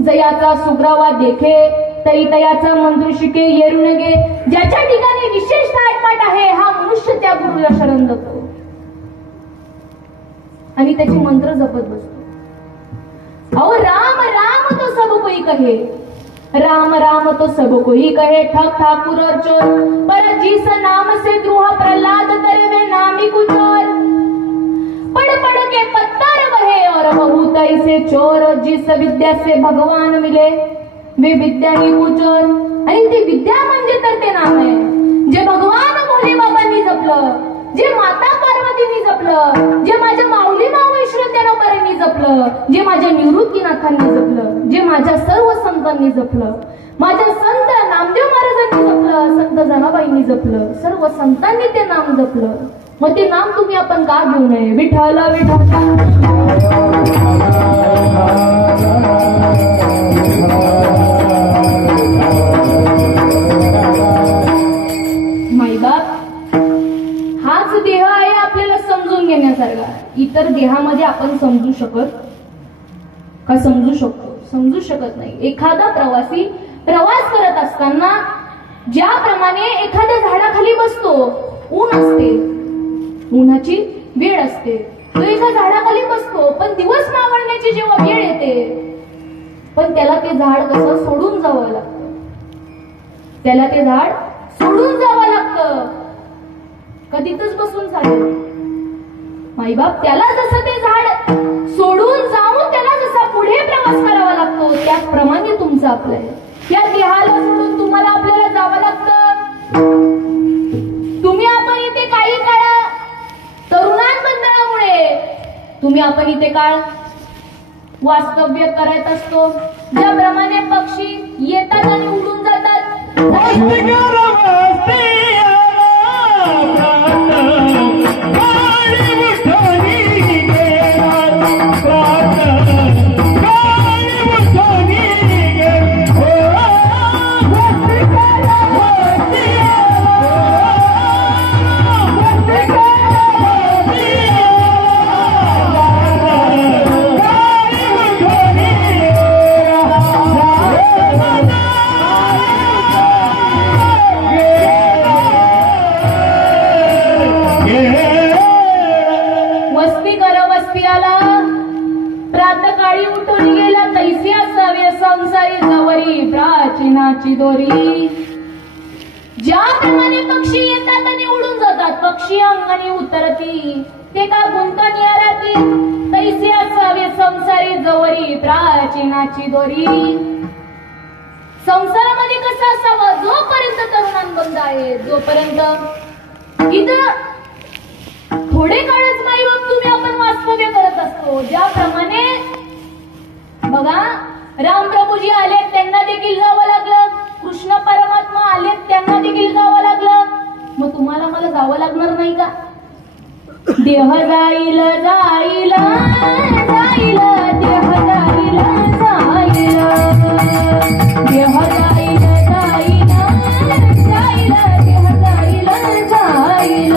जयाचा सुग्रावा देखे, तरी तयाचा मंत्र शिके येरू नगे. ज्याच्या ठिकाणी विशेष थाटमाट आहे हा मनुष्य त्या गुरुला शरण जातो आणि त्याची मंत्र जपत बसतो. अहो राम राम तो सब कोई कहे, राम राम तो सब कोई कहे, ठग ठाकुर और चोर, पर जिस नाम से द्रोह प्रहलाद करे वे नामी कुछ और. पढ़ पढ़ के पत्थर बहे और बहुत ऐसे चोर जिस विद्या से भगवान मिले वे विद्या ही कुचोर. आणि ती विद्या म्हणजे तर ते नाम आहे जे भगवान भोले बाबांनी जपलं, जे माता पार्वतींनी जपलं, जे माझ्या माऊली माऊश्वर ज्ञानोबांनी जपलं, जे माझ्या निवृत्तीनाथांनी जपलं, जे माझ्या सर्व संतांनी जपलं, माझ्या संत नामदेव महाराजांनी जपलं, संत जनाबाईंनी जपलं, सर्व संतांनी ते नाम जपलं. मग ते नाम तुम्ही आपण का घेऊ नये? विठ्ठल माईबाप हाच देह आहे आपल्याला समजून घेण्यासारखा. इतर देहामध्ये आपण समजू शकत का? समजू शकतो? समजू शकत नाही. एखादा प्रवासी प्रवास करत असताना ज्याप्रमाणे एखाद्या झाडाखाली बसतो, ऊन असते, उन्हाची वेळ असते, तो एका झाडाखाली बसतो, पण दिवस मावळण्याची जेव्हा वेळ येते पण त्याला ते झाड कसं सोडून जावं लागतं. त्याला ते झाड सोडून जावं लागतं. कधीच बसून चालेल माईबाप. त्याला जसं ते झाड सोडून जाऊन त्याला जसा पुढे प्रवास करावा लागतो त्याप्रमाणे तुमचं आपलं या देहाला सोडून तुम्हाला आपल्याला जावं लागतं. तुम्ही आपण इथे काही काळ तरुणां बंधनामुळे तुम्ही आपण इथे काळ वास्तव्य करत असतो. ज्याप्रमाणे पक्षी येतात आणि उडून जातात, प्राचीनाची दोरी. ज्याप्रमाणे पक्षी येतात आणि उडून जातात, पक्षी अंगाने उतरती ते का गुंतन या राती, तैसे असावे संसारी जवरी प्राचीनाची दोरी. संसारामध्ये कसं असावं? जोपर्यंत तरुणांबंद आहे, जोपर्यंत इथं थोडे काळच माईबाप तुम्ही आपण वास्तव्य करत असतो. ज्याप्रमाणे बघा रामप्रभूजी आले, त्यांना देखील जावं लागलं. कृष्ण परमात्मा आले, त्यांना देखील जावं लागलं. मग तुम्हाला मला जावं लागणार नाही का? देह जाईल जाईल जाईल, देह जाईल जाईल, देह जाईल जाईल जाईल, देह जाईल जाईल, देह जाईल जाईल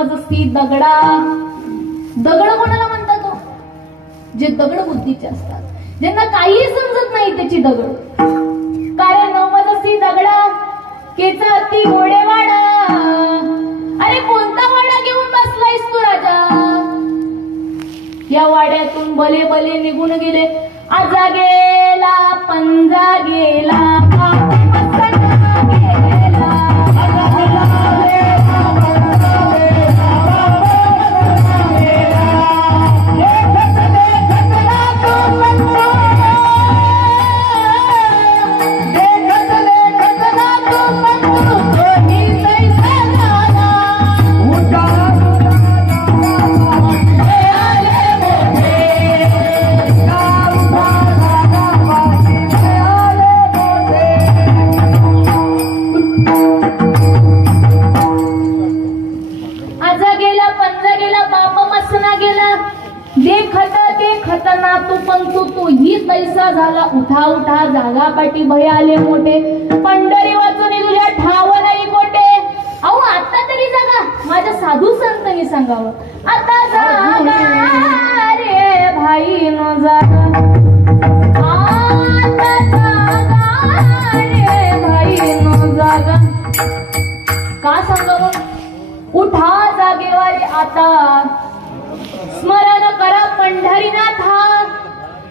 नवमजसी दगडा. दगड कोणाला म्हणतात तो? जे दगड बुद्धीचे असतात, ज्यांना काही समजत नाही त्याची दगड. कारण नवमजसी दगडा केचा अति घोडे वाडा. अरे कोणता वाडा घेऊन बसलायस तू राजा? या वाड्यातून भले भले निघून गेले. आजा गेला पंजा गेला खतना तू पंतू तू ही पैसा झाला. उठा उठा जागा पाठी भय आले मोठे. पंढरी वाचून तुझ्या ठाव नाही कोटे. अहो आता तरी जागा माझ्या साधू संतांनी सांगावं. आता जागा रे भाई न जागा. आता जागा रे भाई न जागा. का सांगावं? उठा जागेवारे आता. स्मरण करा पंढरीनाथा.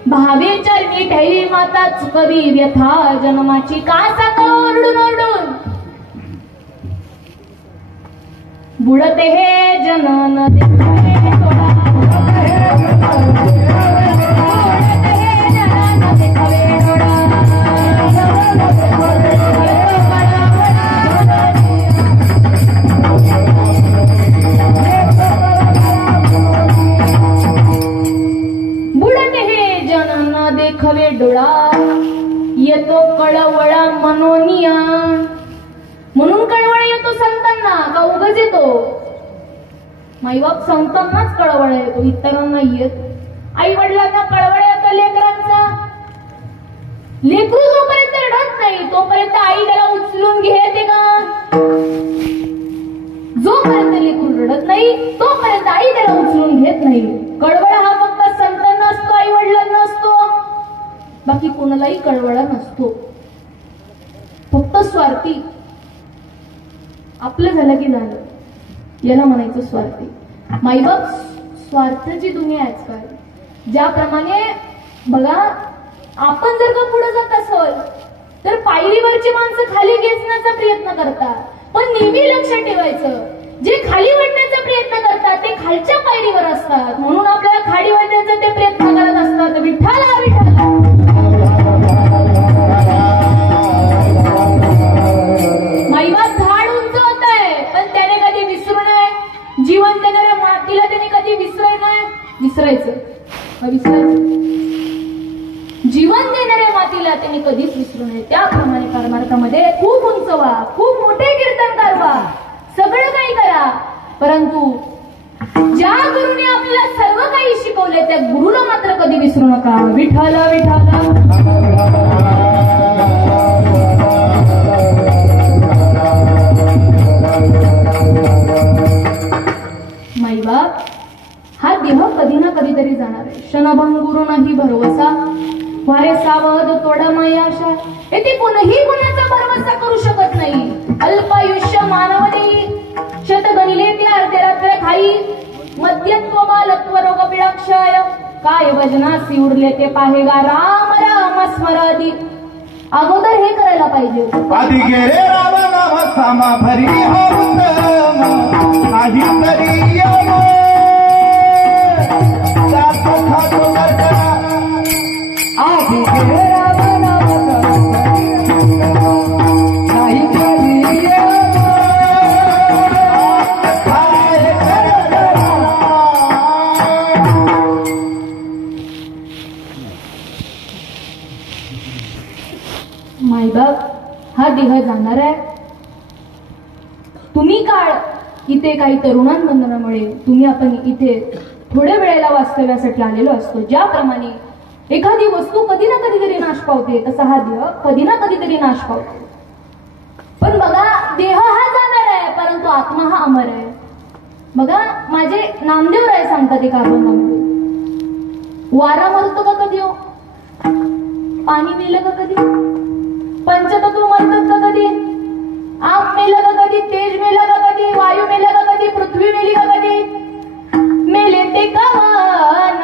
भावे चरणी ठेवी माता चुकवी व्यथा जन्माची. का सांगा ओरडून ओरडून? बुडते हे जनन देखावे डोळा. बुडते हे जनन देखावे डोळा. देखवे डोळा. येतो कळवळा मनोनिया. म्हणून कळवळा येतो संतांना का उगाच येतो? माईबाप संतांनाच कळवळा येतो, इतरांना येत. आई वडिलांना कळवळा येतो लेकरांचा. लेकरू जोपर्यंत रडत नाही तोपर्यंत आई त्याला उचलून घेते का? जोपर्यंत लेकरू रडत नाही तोपर्यंत आई त्याला उचलून घेत नाही. कळवळा हा फक्त संतांना असतो, आई वडिलांना असतो. बाकी कोणालाही कळवळा नसतो. फक्त स्वार्थी. आपलं झालं की झालं याला म्हणायचं स्वार्थी. माईबाप स्वार्थाची दुनिया आहे आजकाल. ज्याप्रमाणे बघा आपण जर का पुढे जात असेल तर पायरीवरची माणसं खाली खेचण्याचा प्रयत्न करतात. पण नेहमी लक्षात ठेवायचं जे खाली वाढण्याचा प्रयत्न करतात ते खालच्या पायरीवर असतात. म्हणून आपल्याला खाली वाढण्याचा ते प्रयत्न करत असतात. विठ्ठला विठ्ठला. माईबाप झाड उंच होत आहे पण त्याने कधी विसरू नये. जीवन देणाऱ्या मातीला त्याने कधी विसरायचं. जीवन देणाऱ्या मातीला त्याने कधीच विसरू नये. त्याप्रमाणे परमार्थामध्ये खूप उंच व्हा, खूप मोठे कीर्तनकार व्हा, सगळं काही करा. परंतु ज्या गुरुने आपल्याला सर्व काही शिकवले त्या गुरुला मात्र कधी विसरू नका. विठ्ठल विठ्ठल. माईबाप हा देह कधी ना कधीतरी जाणार आहे. क्षणभंगुर नाही भरवसा. वारे सावध तोडा मायाशा. येथे कोणीही कोणाचा भरवसा करू शकत नाही. अल्पायुष्य मानव देई. शत गणिले ते अर्धे रात्र खाई. मध्यत्व बालत्व रोग पिळाक्षय. काय भजनासी उरले ते पाहेगा. राम राम स्मरादी. अगोदर हे करायला पाहिजे. आधी गेले राम नाम सामा भरी हो नाही तरी आधी गेले राम नाम नाही तरी माईबाप हा देह जाणार आहे. तुम्ही काळ इथे काही तरुणांबंधनामुळे तुम्ही आपण इथे थोड्या वेळेला वास्तव्यासाठी आलेलो असतो. ज्याप्रमाणे एखादी वस्तू कधी ना कधीतरी नाश पावते तसा हा देह कधी ना कधीतरी नाश पावतो. पण बघा देह हा जाणार आहे परंतु आत्मा हा अमर आहे. बघा माझे नामदेव राय सांगतात एक अभंगामध्ये, वारा मरतो का कधी हो, पाणी मेलं का कधी, पंचतत्व मरतात का कधी, आग मेलं का कधी, तेज मेलं का कधी, वायू मेलं का कधी, पृथ्वी मेली का कधी, मेले ते कवन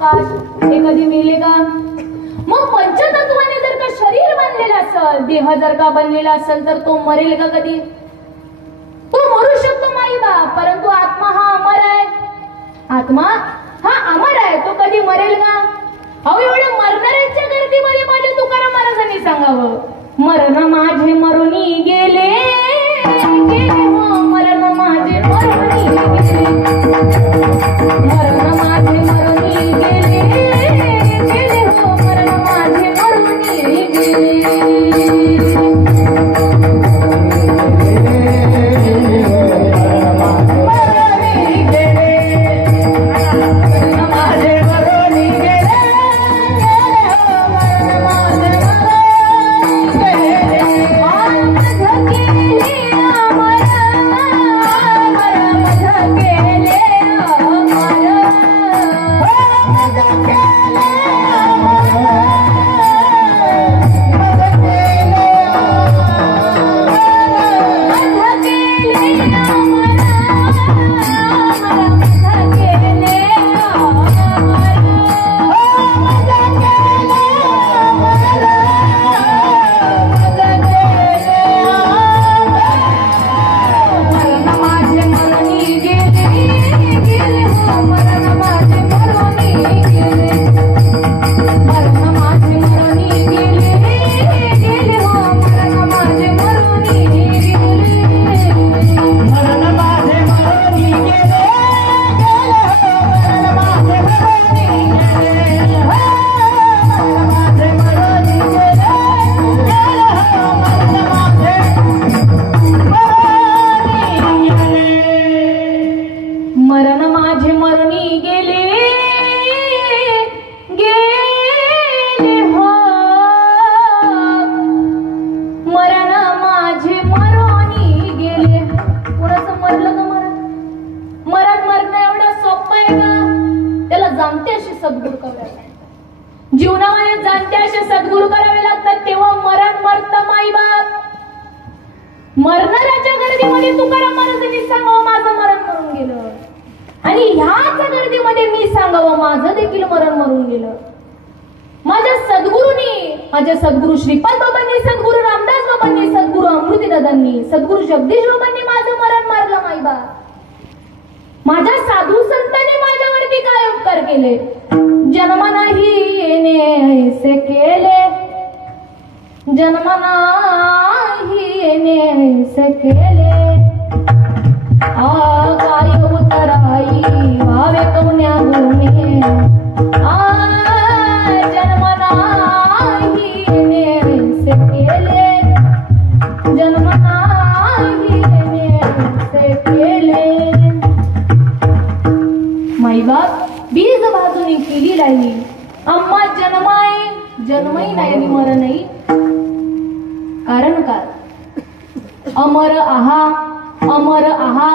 पाच मन हे मेले ते देह जर का बनलेला असेल तर तो मरेल का कधी, तो मरू शकतो माई बाप, परंतु आत्मा हा अमर आहे, आत्मा हा अमर आहे, तो कधी मरेल का? अहो एवढ्या मरणाऱ्यांच्या गर्दीमध्ये माझ्या तुकाराम महाराजांनी सांगावं, मरण माझे मरुनी गेले गेले हो, मरण माझे मरुनी गेले, मरण माझे मरुनी गेले गेले हो, मरण माझे मरुनी गेले. जीवनामध्ये जाणते असे सद्गुरू करावे लागतात, तेव्हा मरण मरतं माई बाप. मरणाऱ्याच्या गर्दीमध्ये तुकाराम महाराजांनी सांगावं माझं मरण मरून गेलं, आणि ह्याच गर्दीमध्ये मी सांगावं माझं देखील मरण मरून गेलं. माझ्या सद्गुरूंनी, माझ्या सद्गुरू श्रीपाद बाबांनी, सद्गुरू रामदास बाबांनी, सद्गुरू अमृतीदादांनी, सद्गुरू जगदीश बाबांनी माझं मरण मारलं माई बाप. माझ्या साधू संतांनी माझ्यावरती काय उपकार केले, जन्म नाही येणे ऐसे केले, जन्म नाही येणे ऐसे केले, काय उतराई व्हावे कवन्या गुणे, जन्म नाही येणे ऐसे केले, जन्म नाही येणे ऐसे केले. माई बाप बीज बाजूने केली लागली, अम्मा जन्माई जन्मही नाही आणि मरणही. कारण काय, अमर आहा अमर आहा,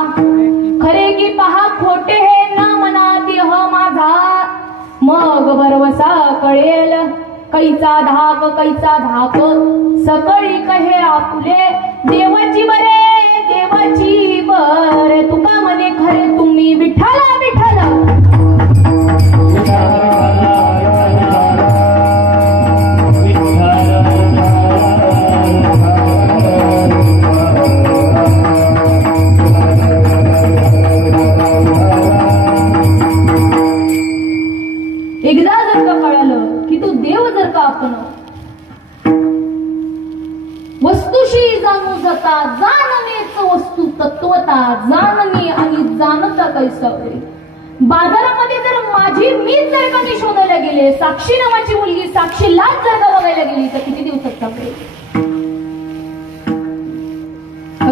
खरे की पहा खोटे हे न मना देह माझा, मग बरवसा कळेल कैचा धाक कैचा धाक, सकळी कहे आपुले देवाची बरे देवाची बर तुका म्हणे खरे तुम्ही विठ्ठला विठ्ठला एकदा जर का कळालं की तू देव जर का आपण वस्तुशी जाणू जाता जाणणेच वस्तू तत्वता जाणणे आणि जाणता कैसा होईल. बाजारामध्ये जर माझी मीच जर का मी शोधायला गेले साक्षी नावाची मुलगी साक्षीलाच जर का बघायला गेली तर किती दिवसात सापडेल.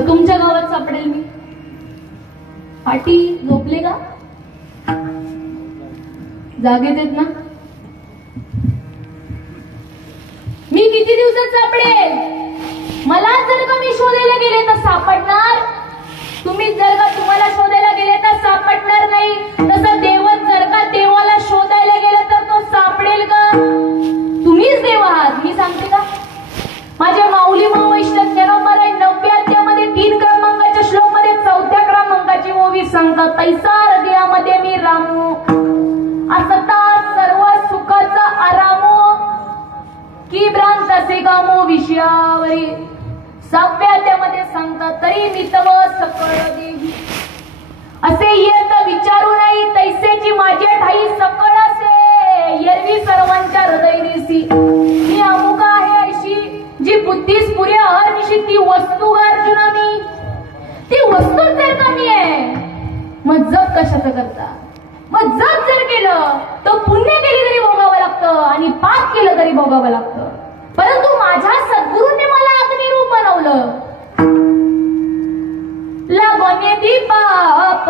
तुमच्या गावात सापडेल मी. पाटी झोपले का जागेत आहेत ना. मी किती दिवसात सापडेल. मला जर का मी शोधायला गेले तर सापडणार. तुम्ही जर का तुम्हाला शोधायला गेले तर सापडणार नाही. तसं देवच जर का देवाला शोधायला गेलं तर तो सापडेल का. तुम्हीच देव आहात. मी सांगते का माझ्या माऊली वैष्णव नंबर आहे 90 अध्यायामध्ये 3 क्रमांकाच्या श्लोक मध्ये 4थ्या क्रमांकाची ओवी सांगतात तैसा हृदयामध्ये मी रामू असता सर्व सुखाचा आरामो की भ्रांत असे गामो विषयावरी. 6व्या अध्यायामध्ये सांगतात तरी मी तव सकळ देवी असे येत विचारू नाही तैसेची माझ्या ठाई सकळ असे एरवी सर्वांच्या हृदय दिसी. मी अमुक आहे अशी जी बुद्धीस पुरे अहर्निशी ती वस्तू अर्जुना मी. ती वस्तू जर कमी आहे मग जप कशाचं करता. मग जप जर केलं तर पुण्य केली तरी भोगावं लागतं आणि पाप केलं तरी भोगावं लागतं. परंतु माझ्या सद्गुरूंनी मला अग्निरूप बनवलं. लागोने ती पाप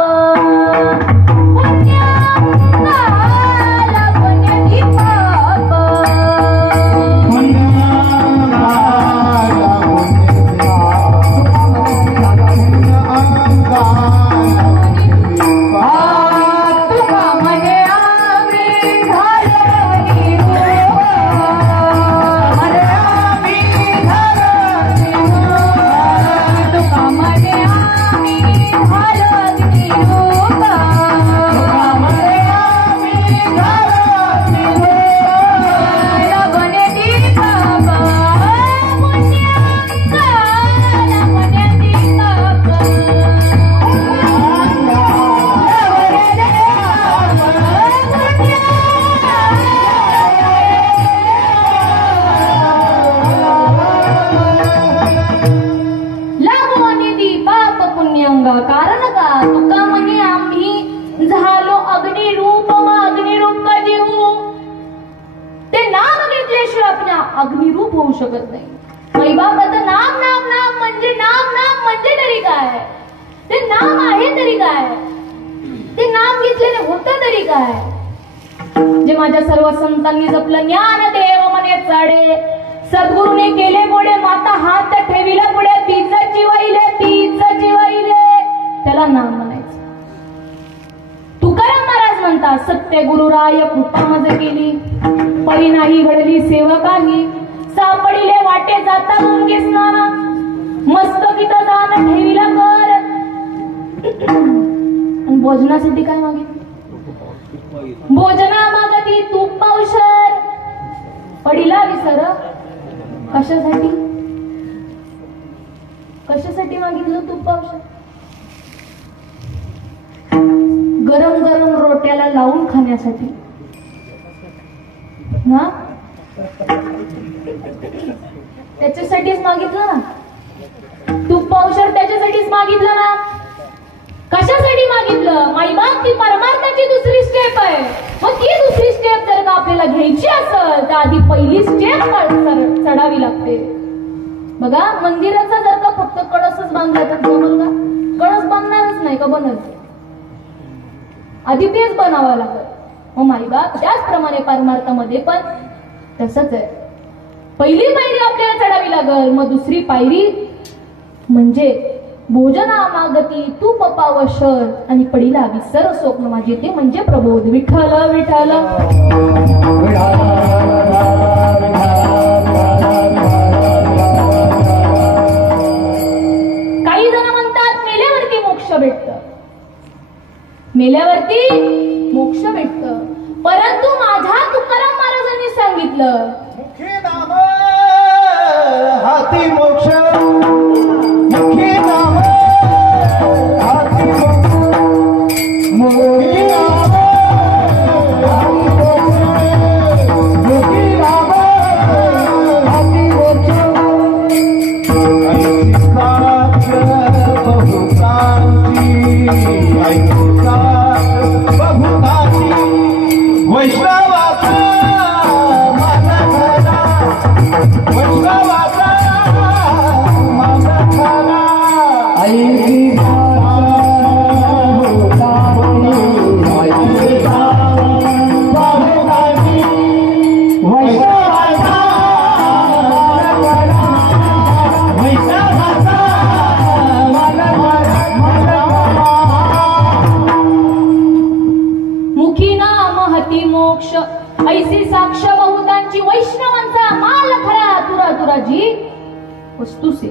पुण्य लागोने ती पाप कारण का तुका म्हणे आम्ही झालो अग्निरूप. मग अग्निरूप कधी होऊ. ते नाम घेतल्याशिवाय आपण अग्निरूप होऊ शकत नाही. मैबाबाचं नाम नाम नाम म्हणजे तरी काय. ते नाम आहे तरी काय. ते नाम घेतलेले होतं तरी काय. जे माझ्या सर्व संतांनी जपलं ज्ञान देव मने चढे सद्गुरूने केले गोडे माता हात ठेविला पुढे तीच जिवाईले त्याला नाम म्हणायचं. तुकाराम महाराज म्हणतात सत्य गुरुराय कृपा मज केली परी नाही घडली सेवकाही सापडिले वाटे जाता गुंगे स्नान मस्तकीत दान ठेविला कर. आणि भोजनासाठी काय मागितलं. भोजना मागती तूप पावशर पडीला विसर. कशासाठी मागितलं तूप पावशर. गरम गरम रोट्याला लावून खाण्यासाठी. ना त्याच्यासाठीच मागितलं ना. तूप पावशर त्याच्यासाठीच मागितलं ना. कशासाठी मागितलं. माईबाप ती परमार्थाची दुसरी स्टेप आहे. मग ती दुसरी स्टेप जर का आपल्याला घ्यायची असेल तर आधी पहिली स्टेप चढावी लागते. बघा मंदिराचा जर का फक्त कळसच बांधला तर जमल का. कळस बांधणारच नाही का बनल. आधी तेच बनावं लागत. मग माईबाप त्याचप्रमाणे परमार्थामध्ये पण तसंच आहे. पहिली पायरी आपल्याला चढावी लागल. मग दुसरी पायरी म्हणजे भोजना मागती तूप पावशर आणि पडीला विसर स्वप्न माझे ते म्हणजे प्रबोध. विठ्ठल विठ्ठल काही जण म्हणतात मेल्यावरती मोक्ष भेटत. परंतु माझ्या तुकाराम महाराजांनी सांगितलं मुखी नाम हाती मोक्ष, मुखी नाम हाती मोक्ष, मुखी नाम हाती मोक्ष, मुखी नाम हाती मोक्ष. ऐसी साक्ष बहुतांची, ऐसी साक्ष बहुतांची, वैष्णवाचा माझा घरा, वैष्णवाचा माझा घरा. ऐसी ऐसी साक्ष बहुतांची, वैष्णवांचा माल खरा तुरा तुराजी वस्तुसे.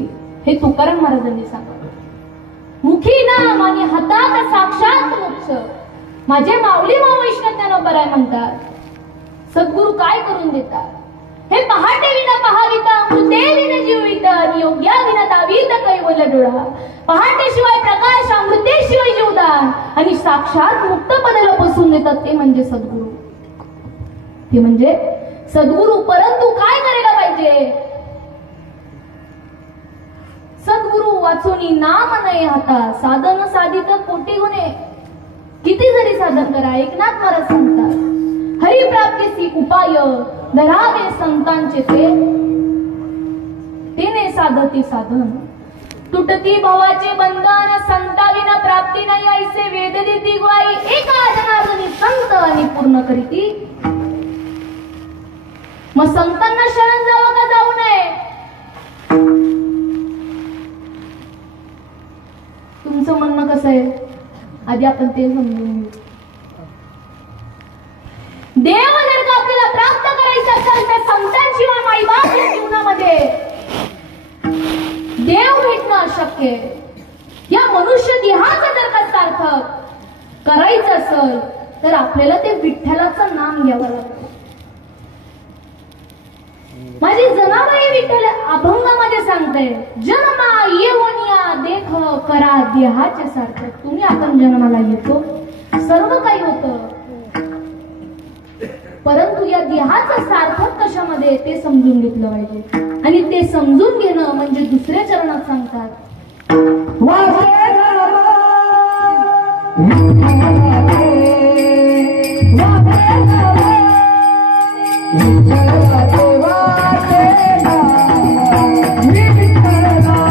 हे तुकाराम महाराजांनी सांगितलं. मुखी नाम आणि हातात साक्षात मोक्ष. माझे माऊली मा वैष्णव ज्ञानोबराय म्हणतात. सद्गुरु काय करून देतात? हे पहाटे विना पहाविता, मृते विना जीविता, योग्या विना दावीत कैवल्य डोळा. पहाटे शिवाय प्रकाश, अमृते शिवाय जीवदान आणि साक्षात मुक्त पदाला बसून देतात ते म्हणजे सद्गुरु. ते म्हणजे सद्गुरु. परंतु काय करायला पाहिजे? सद्गुरु वाचोनी नाम नाही हाता, साधन साधित कोटी गुणे. किती जरी साधन करा, एकनाथ महाराज सांगतात हरिप्राप्तीसी उपाय धरावे संतांचे तेने साधती साधन. तुटती भावाचे बंधन, संताविना प्राप्ती नाही ऐसे वेद देती ग्वाही. एका जनार्दनी संत आणि पूर्ण करीती. मग संतांना शरण जावं का जाऊ नये? तुमचं म्हणणं कसं आहे? आधी आपण ते समजून घेऊ. देव जर का आपल्याला प्राप्त करायचं असेल तर संतांशिवाय माईबाप या जीवनामध्ये देव भेटणं अशक्य आहे. या मनुष्य देहाचं जर का सार्थक करायचं असेल तर आपल्याला ते विठ्ठलाचं नाम घ्यावं लागतं. माझी जनाबाई विठ्ठल अभंगामध्ये सांगते, जन्मा येवनिया देख करा देहाचे सार्थक. तुम्ही आपण जन्माला येतो, सर्व काही होतं, परंतु या देहाचं सार्थक कशामध्ये ते समजून घेतलं पाहिजे. आणि ते समजून घेणं म्हणजे दुसऱ्या चरणात सांगतात विठ्ठलाचे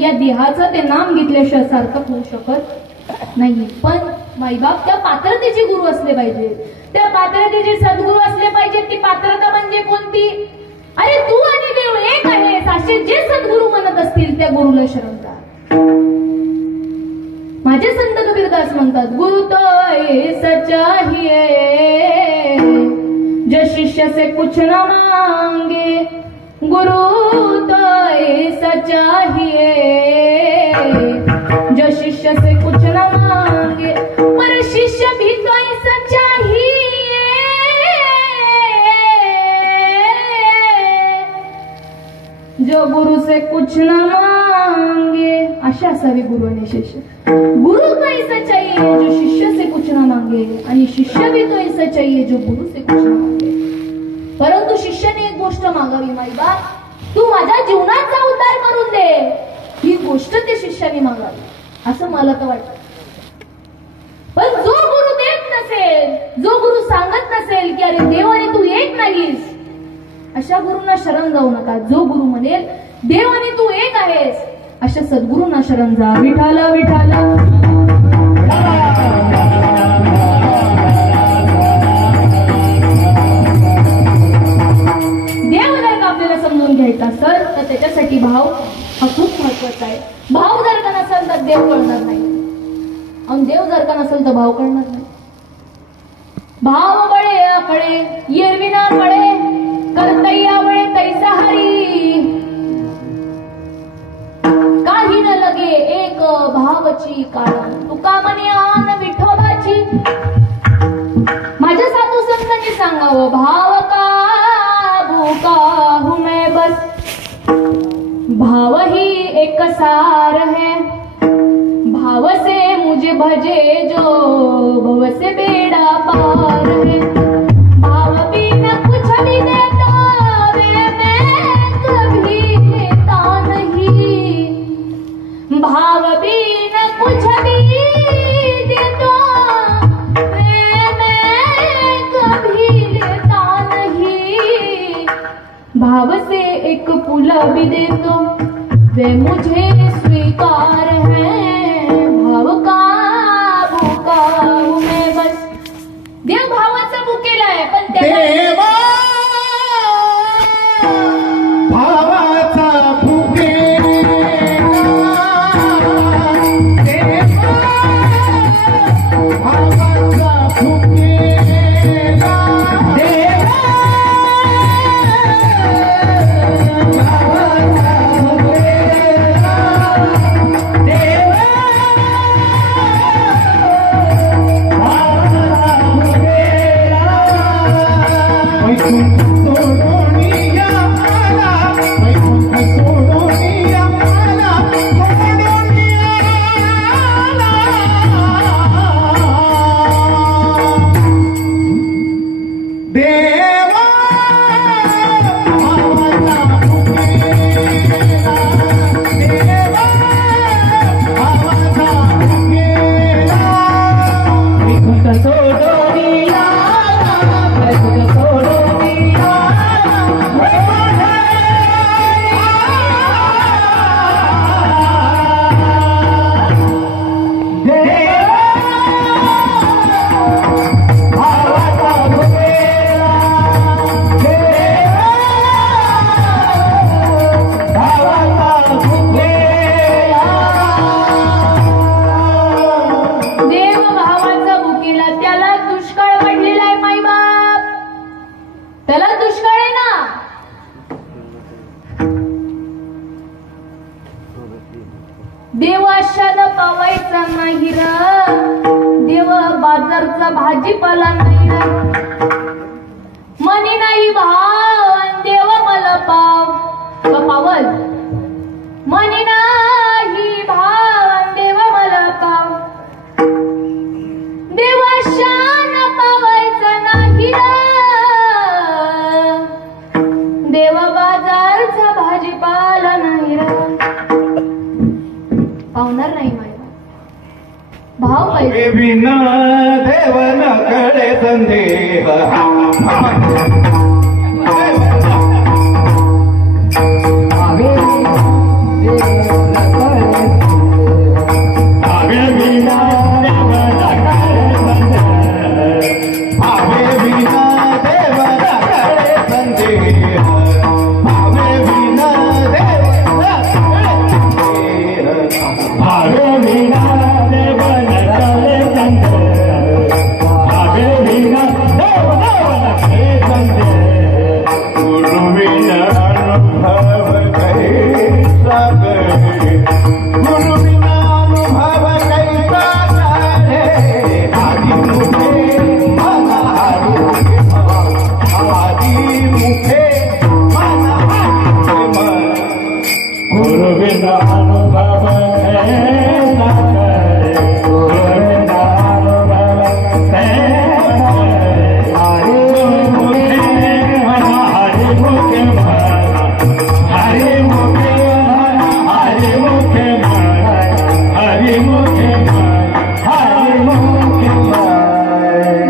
या देहाचं ते नाम घेतल्याशिवाय सार्थक होऊ शकत नाही. पण माईबाप त्या पात्रतेचे गुरु असले पाहिजे, त्या पात्रतेचे सद्गुरू असले पाहिजेत. ती पात्रता म्हणजे कोणती? अरे तू आणि देव एक आहेस असे जे सद्गुरू म्हणत असतील त्या गुरुला शरण जा. माझे संत कबीरदास म्हणतात, गुरु तो ऐसा चाहिए जो शिष्य से कुछ न मांगे, गुरु तो ऐसा चाहिए जो शिष्य से कुछ न मांगे, पर शिष्य भी तो ऐसा चाहिए जो गुरु से कुछ न मांगे. अशा असावी गुरु आणि शिष्य. गुरु तो ऐसा चाहिए जो शिष्य से कुछ न मांगे आणि शिष्य भी तो ऐसा चाहिए जो गुरु से कुछ न मांगे. परंतु शिष्याने एक गोष्ट मागावी, माईबा तू माझ्या जीवनाचा उद्धार करून दे, ही गोष्ट ते शिष्याने मागावी असं मला तर वाटतं. पण जो गुरु देत नसेल, जो गुरु सांगत नसेल की अरे देवाने तू एक नाहीस, अशा गुरूंना शरण जाऊ नका. जो गुरु म्हणेल देवाने तू एक आहेस अशा सद्गुरूंना शरण जा. विठाल विठाल देव जर का आपल्याला समजून घ्यायचा असेल तर त्याच्यासाठी भाव हा खूप महत्वाचा आहे. भाव जर का नसेल तर देव कळणार नाही, आणि देव जर का नसेल तर भाव कळणार नाही. भाव बळे अकळे येरविना कळे करतैया बळे तैसा हरी, काही न लगे एक भावची काळ, तुका म्हणे आन विठोबाची. माझ्या साधू संतांनी सांगावं, भाव का भूका हूं मैं बस, भाव ही एक सार है, भाव से मुझे भजे जो भव से बेड़ा पार है. भाव बिना कुछ भी देता वे मैं कभी लेता नहीं, भाव बिना कुछ भी देता वे मैं कभी लेता नहीं, भाव से एक पुला भी दे तो वे मुझे स्वीकार है. भाव का भूका हूं मैं बस. देव भावाचा भुकेला आहे, पण देवा भावाचा भुकेला, देवा भावाचा भुकेला, देवा भावाचा भुकेला, देवा देवाशान पावायचा नाही र, देव बाजारचा भाजीपाला नाही र. मनी नाही भाव अन देव मला पाव का पावल, मनी नाही भाव अन देव मला पाव. देवाशान पावायचा नाही र, देव बाजारचा भाजीपाला नाही र. पावणार नाही माझ्या भाव पाहिजे. विन देवन कडे संदेह, देवन कडे भावे विना देव रगळे संदेह भावे विना देव भावे विना देव रगळे संदेह भावे विना देव रगळे संदेह गुरु विना अनुभव कैसा करे गुरु विना अनुभव कैसा करे आदि मुखे मन आदि मुखे मन गुरु बिना अनुभव कैसा करे गुरु बिना अनुभव कैसा करे हरि मुखे हरि मुखे हरि मुखे हरि मुखे हरि मुखे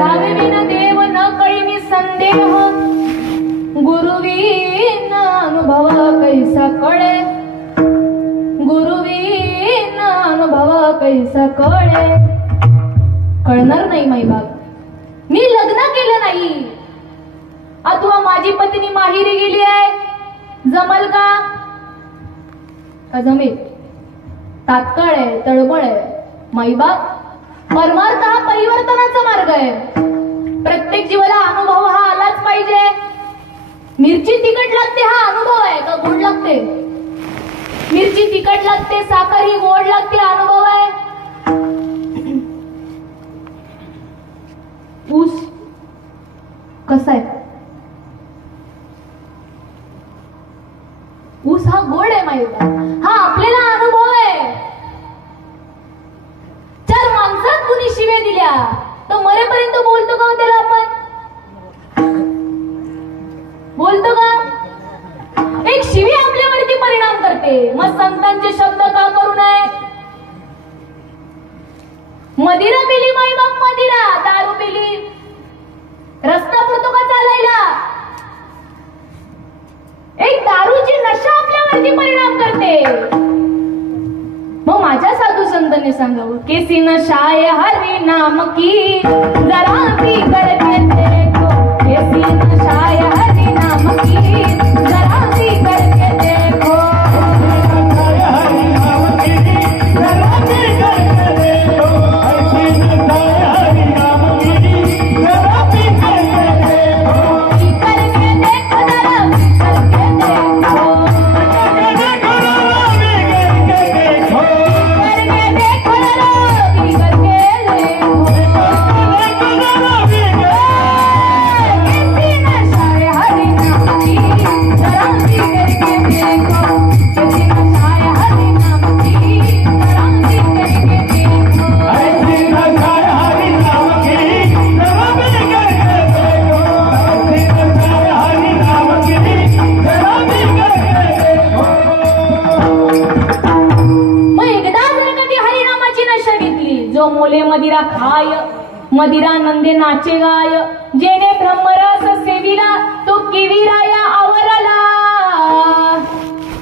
भावे विना देव न कळीनी संदेह गुरुविना अनुभव कैसा कळे गुरुविना अनुभव कैसा कळे कळणार नाही माई बाप मी लग्न केलं नाही अथवा माझी पत्नी माहेरी गेली आहे जमल का जमेल तात्काळ आहे तळमळ आहे माई बाप परमार्थ हा परिवर्तनाचा मार्ग आहे प्रत्येक जीवाला अनुभव हा आलाच पाहिजे मिरची तिखट लागते हा अनुभव आहे का गोड लागते मिरची तिखट लागते साखर ही गोड लागते अनुभव आहे ऊस कसा आहे ऊस हा गोड आहे माहिती हा आपल्याला अनुभव आहे चार माणसात कुणी शिव्या दिल्या तर मरेपर्यंत बोलतो का त्याला आपण बोलतो का एक शिवी आपल्यावरती परिणाम करते मग संतांचे शब्द का करू नये मदिरा पिली माई बाप मदिरा दारू पिली रस्ता पुरतो का चालायला एक दारूची नशा आपल्यावरती परिणाम करते मग माझ्या साधू संतांनी सांगावं केसी नशाय हरी नाम की जरा ती करके देखो केसी नशाय हरी नाम की जरा ती करके देखो हरि नाम की जरा सी करके देखो ऐसी नशाए हरि नाम की जरा सी करके देखो करके देखो जरा करके देखो देखो रामी करके देखो करके देखो जरा करके देखो देखो रामी केसी नशाय हरी नाम की जरा सी करके देखो केसी नशाय हरी नाम की जरा सी करके देखो ऐसी नशाए हरि नाम की जरा सी करके देखो ऐसी नशाए हरि नाम की जरा सी करके देखो मग एकदा जर कधी हरिनामाची नशा घेतली जो मोले मदिरा खाय मदिरा नंदे नाचे गाय जेने ब्रह्मरस सेविला तो किवीराया आवरला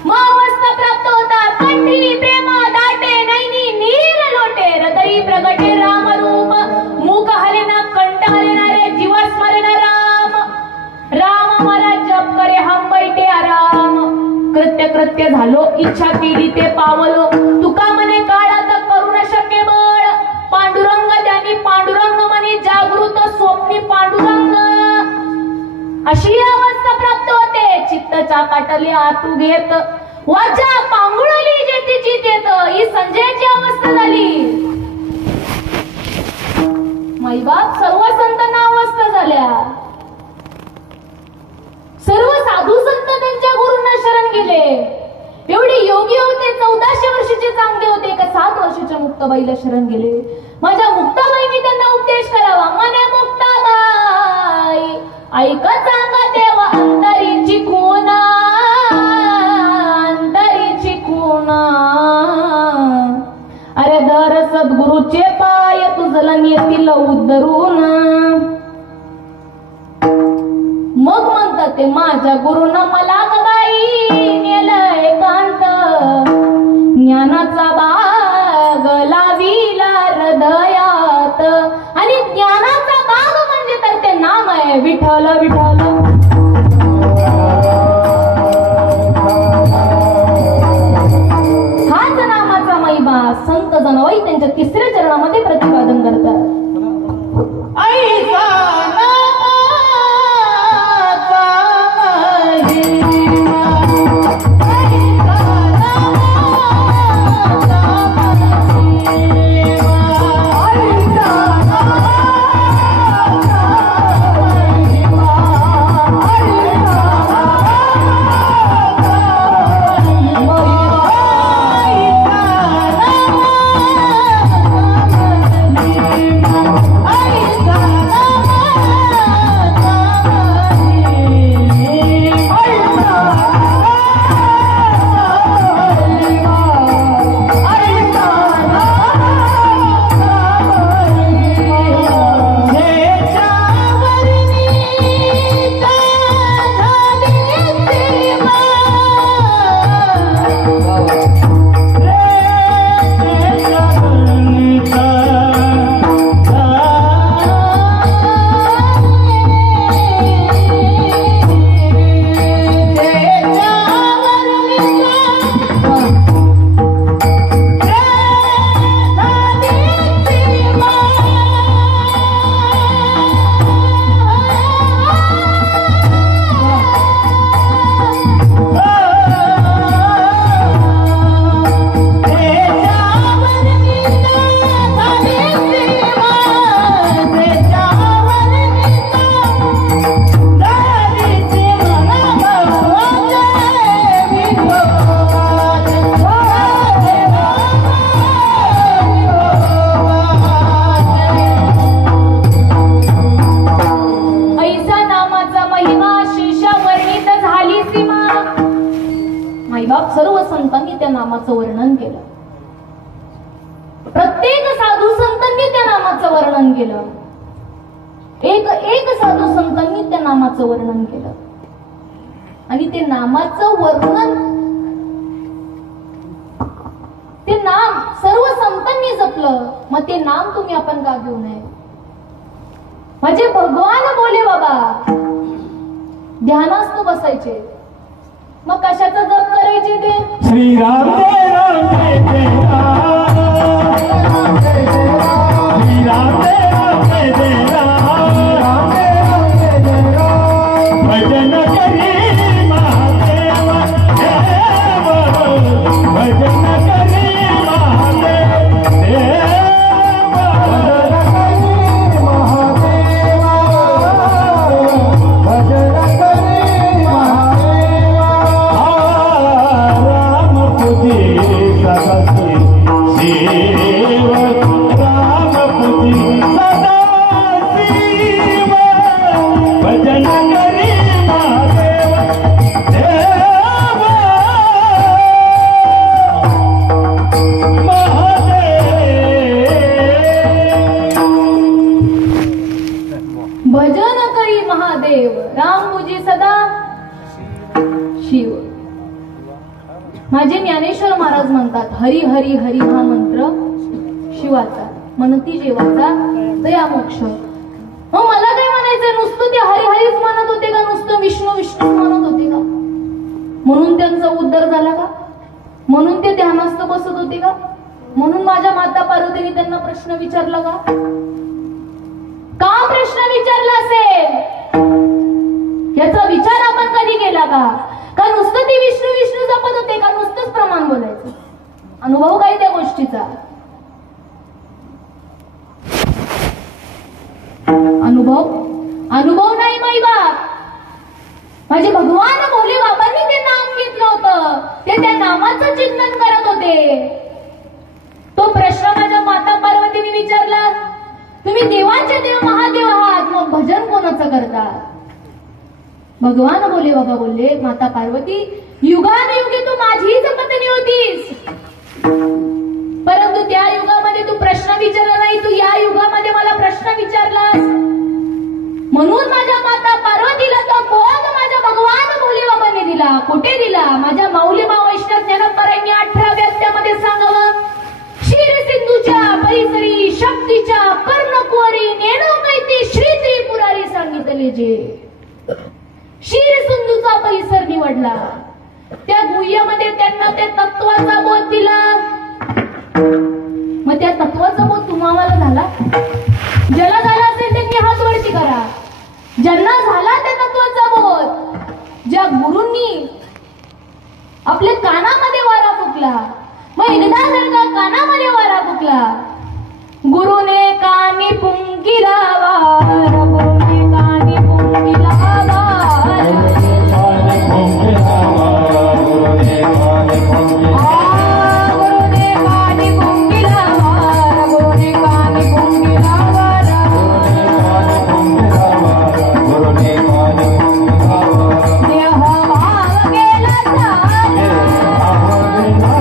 मग अवस्था प्राप्त होता कंठी प्रेम दाटे नैनी नीर लोटे हृदयी प्रगटे राम रूप मुख हलेना कंठ हलेना रे जीव स्मरण राम राम मला जप करे हम बैठे आराम कृत्य कृत्य झालो इच्छा केली ते पावलो तुका मने काळात करू न शके बळ पांडुरंग ज्यांनी पांडुरंग मनी जागृत स्वप्नी पांडुरंग अशी अवस्था प्राप्त होते चित्तचा काटले आतू घेत वाचा पांगुळली जेथे चितेत ही संजयाची अवस्था झाली माई बाप सर्व संतांना अवस्था झाल्या सर्व साधू संत त्यांच्या गुरूंना शरण गेले एवढे योगी होते 1400 वर्षाचे चांगले होते का 7 वर्षाच्या मुक्ताबाईला शरण गेले माझ्या मुक्ताबाईंनी त्यांना उपदेश करावा मने मुक्ताबाई ऐका सांगा देवा अंतरीची खुणा अरे दर सद्गुरूचे पाय तुझला नेतील उद्धरून मग म्हणतात ते माझ्या गुरुनं मला गबाई नेलंय कांत ज्ञानाचा बाग लाविला हृदयात आणि ज्ञानाचा बाग म्हणजे तर ते आहे विठ्ठल विठ्ठल. हाच नामाचा महिमा संत जनाबाई त्यांच्या तिसऱ्या चरणामध्ये प्रतिपादन करतात. सर्व संतांनी त्या नामाचं वर्णन केलं. प्रत्येक साधू संतांनी त्या नामाचं वर्णन केलं. एक साधू संतांनी त्या नामाचं वर्णन केलं. आणि ते नामाचं वर्णन, ते नाम सर्व संतांनी जपलं. मग ते नाम तुम्ही आपण का घेऊ नये? म्हणजे भगवान बोले बाबा ध्यानास्त बसायचे. मग कशाचा जप करायचे ते? श्रीराम जय राम जय जय राम, श्रीराम जय राम जय जय राम, भजन करी महादेव देव, भजन करी महादेव देव, भजन करी महादेव, राम पूजी सदा शिव. माझे ज्ञानेश्वर महाराज म्हणतात हरी हरी हरी हा मंत्र शिवाचा, म्हणती जीवाचा दया मोक्ष. मग मला काय म्हणायचं? नुसतं ते हरी हरीच म्हणत होते का? नुसतं विष्णू विष्णू म्हणत होते का? म्हणून त्यांचा उद्धार झाला का? म्हणून ते ध्यानास्थ बसत होते का? म्हणून माझ्या माता पार्वतीने त्यांना प्रश्न विचारला का? का प्रश्न विचारला असेल? याचा विचार आपण कधी केला का? का नुसतं ते विष्णू विष्णू जपत होते का? नुसतंच प्रमाण बोलायचं? अनुभव काय त्या गोष्टीचा? अनुभव नाही माई बाप. माझे भगवान भोले बाबांनी ते नाम घेतलं होतं. ते त्या नामाचं चिंतन करत होते. तो प्रश्न माझ्या माता पार्वतीने विचारला. तुम्ही देवाचे देव महादेव आहात, मग भजन कोणाचं करता? भगवान भोले बाबा बोलले, माता पार्वती युगानुयुगी तू माझीच पत्नी होतीस, परंतु त्या युगामध्ये तू प्रश्न विचारला नाही. तू या युगामध्ये मला प्रश्न विचारलास, म्हणून माझ्या माता पार्वतीला तो बोध माझ्या भगवान भोले बाबांनी दिला. कुठे दिला? माझ्या माऊली मा वैष्णव ज्ञानोबारांनी 18व्या अध्यायामध्ये सांगावं. क्षीर सिंधूच्या परिसरी शक्तीच्या कर्णकुवरी नेणू कैती श्री त्रिपुरारी सांगितले. घातले जे शीर सिंधूचा परिसर निवडला, त्या गुह्यामध्ये त्यांना त्या तत्वाचा बोध दिला. मग त्या तत्वाचा बोध तुम्हाला झाला? ज्याला झाला असेल त्यांनी हात वरती करा. ज्यांना झाला त्या तत्वाचा बोध, ज्या गुरूंनी आपल्या कानामध्ये वारा फुकला, मग एकदा जर का कानामध्ये वारा फुकला, गुरुने कानी पुंकिला वारा, गुरुने कानी पुंकिला वारा, गुरुने कानी पुंकिला वारा, गुरुने कानी पुंकिला वारा, गुरुने कानी पुंकिला वारा, गुरुने कानी पुंकिला वारा, गुरुने कानी पुंकिला वारा. देह भाव गेला चाल, देह भाव गेला चाल, गुरुने कानी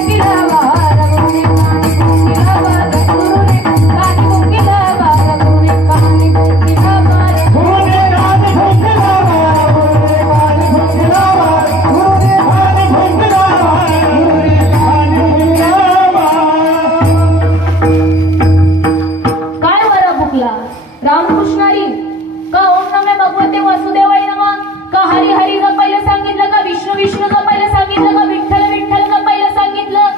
पुंकिला वारा, गुरुने कानी पुंकिला वारा, गुरुने कानी पुंकिला वारा, गुरुने कानी पुंकिला वारा, गुरुने कानी पुंकिला वारा, गुरुने कानी पुंकिला वारा, गुरुने कानी पुंकिला वारा, गुरुने कानी पुंकिला वारा. काय वारा फुकला? रामकृष्णारी का ओम नमे भगवते वासुदेवाय नमः, का हरी हरी जपायला सांगितलं, का विष्णू विष्णू जपायला सांगितलं, का विठ्ठल विठ्ठल जपायला सांगितलं?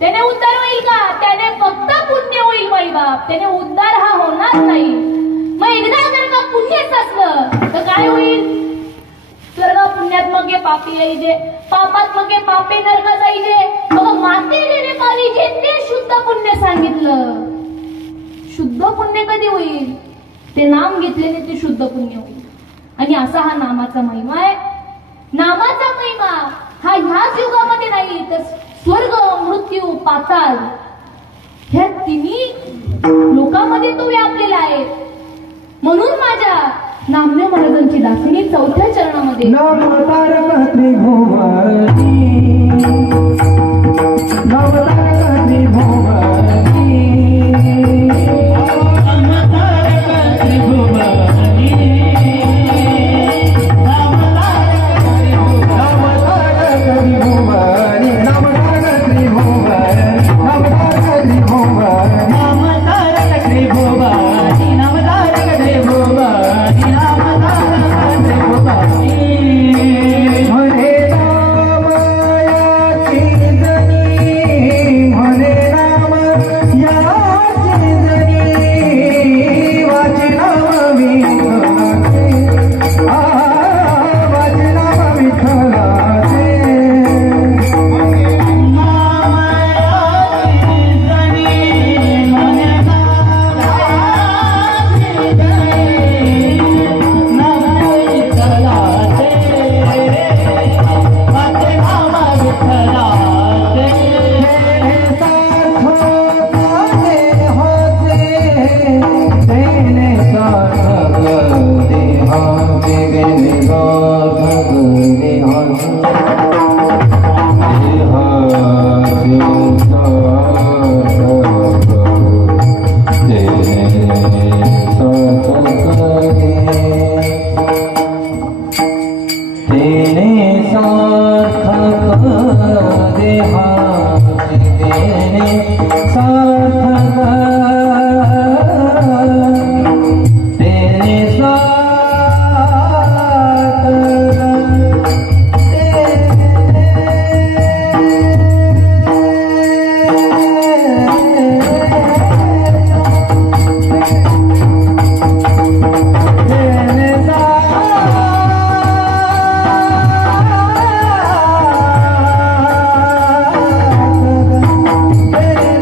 त्याने उद्धार होईल का? त्याने फक्त पुण्य होईल बाई बाप, त्याने उद्धार हा होणार नाही. मग एकदा जर का पुण्यच असलं तर काय होईल? स्वर्ग पुण्यात मग पापी यायचे, पापात मग पापे नरका जायचे. मग माते देणे पाहिजे ते शुद्ध पुण्य सांगितलं. शुद्ध पुण्य कधी होईल? ते नाम घेतलेले ते शुद्ध पुण्य होईल. आणि असा हा नामाचा महिमा आहे. नामाचा महिमा हा ह्याच युगामध्ये नाही, तर स्वर्ग मृत्यू पाताळ ह्या तिन्ही लोकांमध्ये तो व्यापलेला आहे. म्हणून माझ्या नामदेव महाराजांची दासिनी चौथ्या चरणामध्ये नवतारक त्रिभुवनी, नवतारक त्रिभुवनी, नवतारक त्रिभुवनी, नवतारक त्रिभुवनी, नवतारक त्रिभुवनी, नवतारक त्रिभुवनी, नवतारक त्रिभुवनी, नवतारक त्रिभुवनी, नवतारक त्रिभुवनी. हरे राम याची जनी, हरे राम याची जनी, वाची नाम विठ्ठलाचे, वाची नाम विठ्ठलाचे. नाम याची जनी, हरे राम याची जनी, नाम विठ्ठलाचे, वाची नाम विठ्ठलाचे. तेने सार्थक देहांचे, तेने सार्थक देहांचे, देहांचे सार्थक, तेने सार्थक तेने सार्थक देहांचे, तेने सार्थक, तेने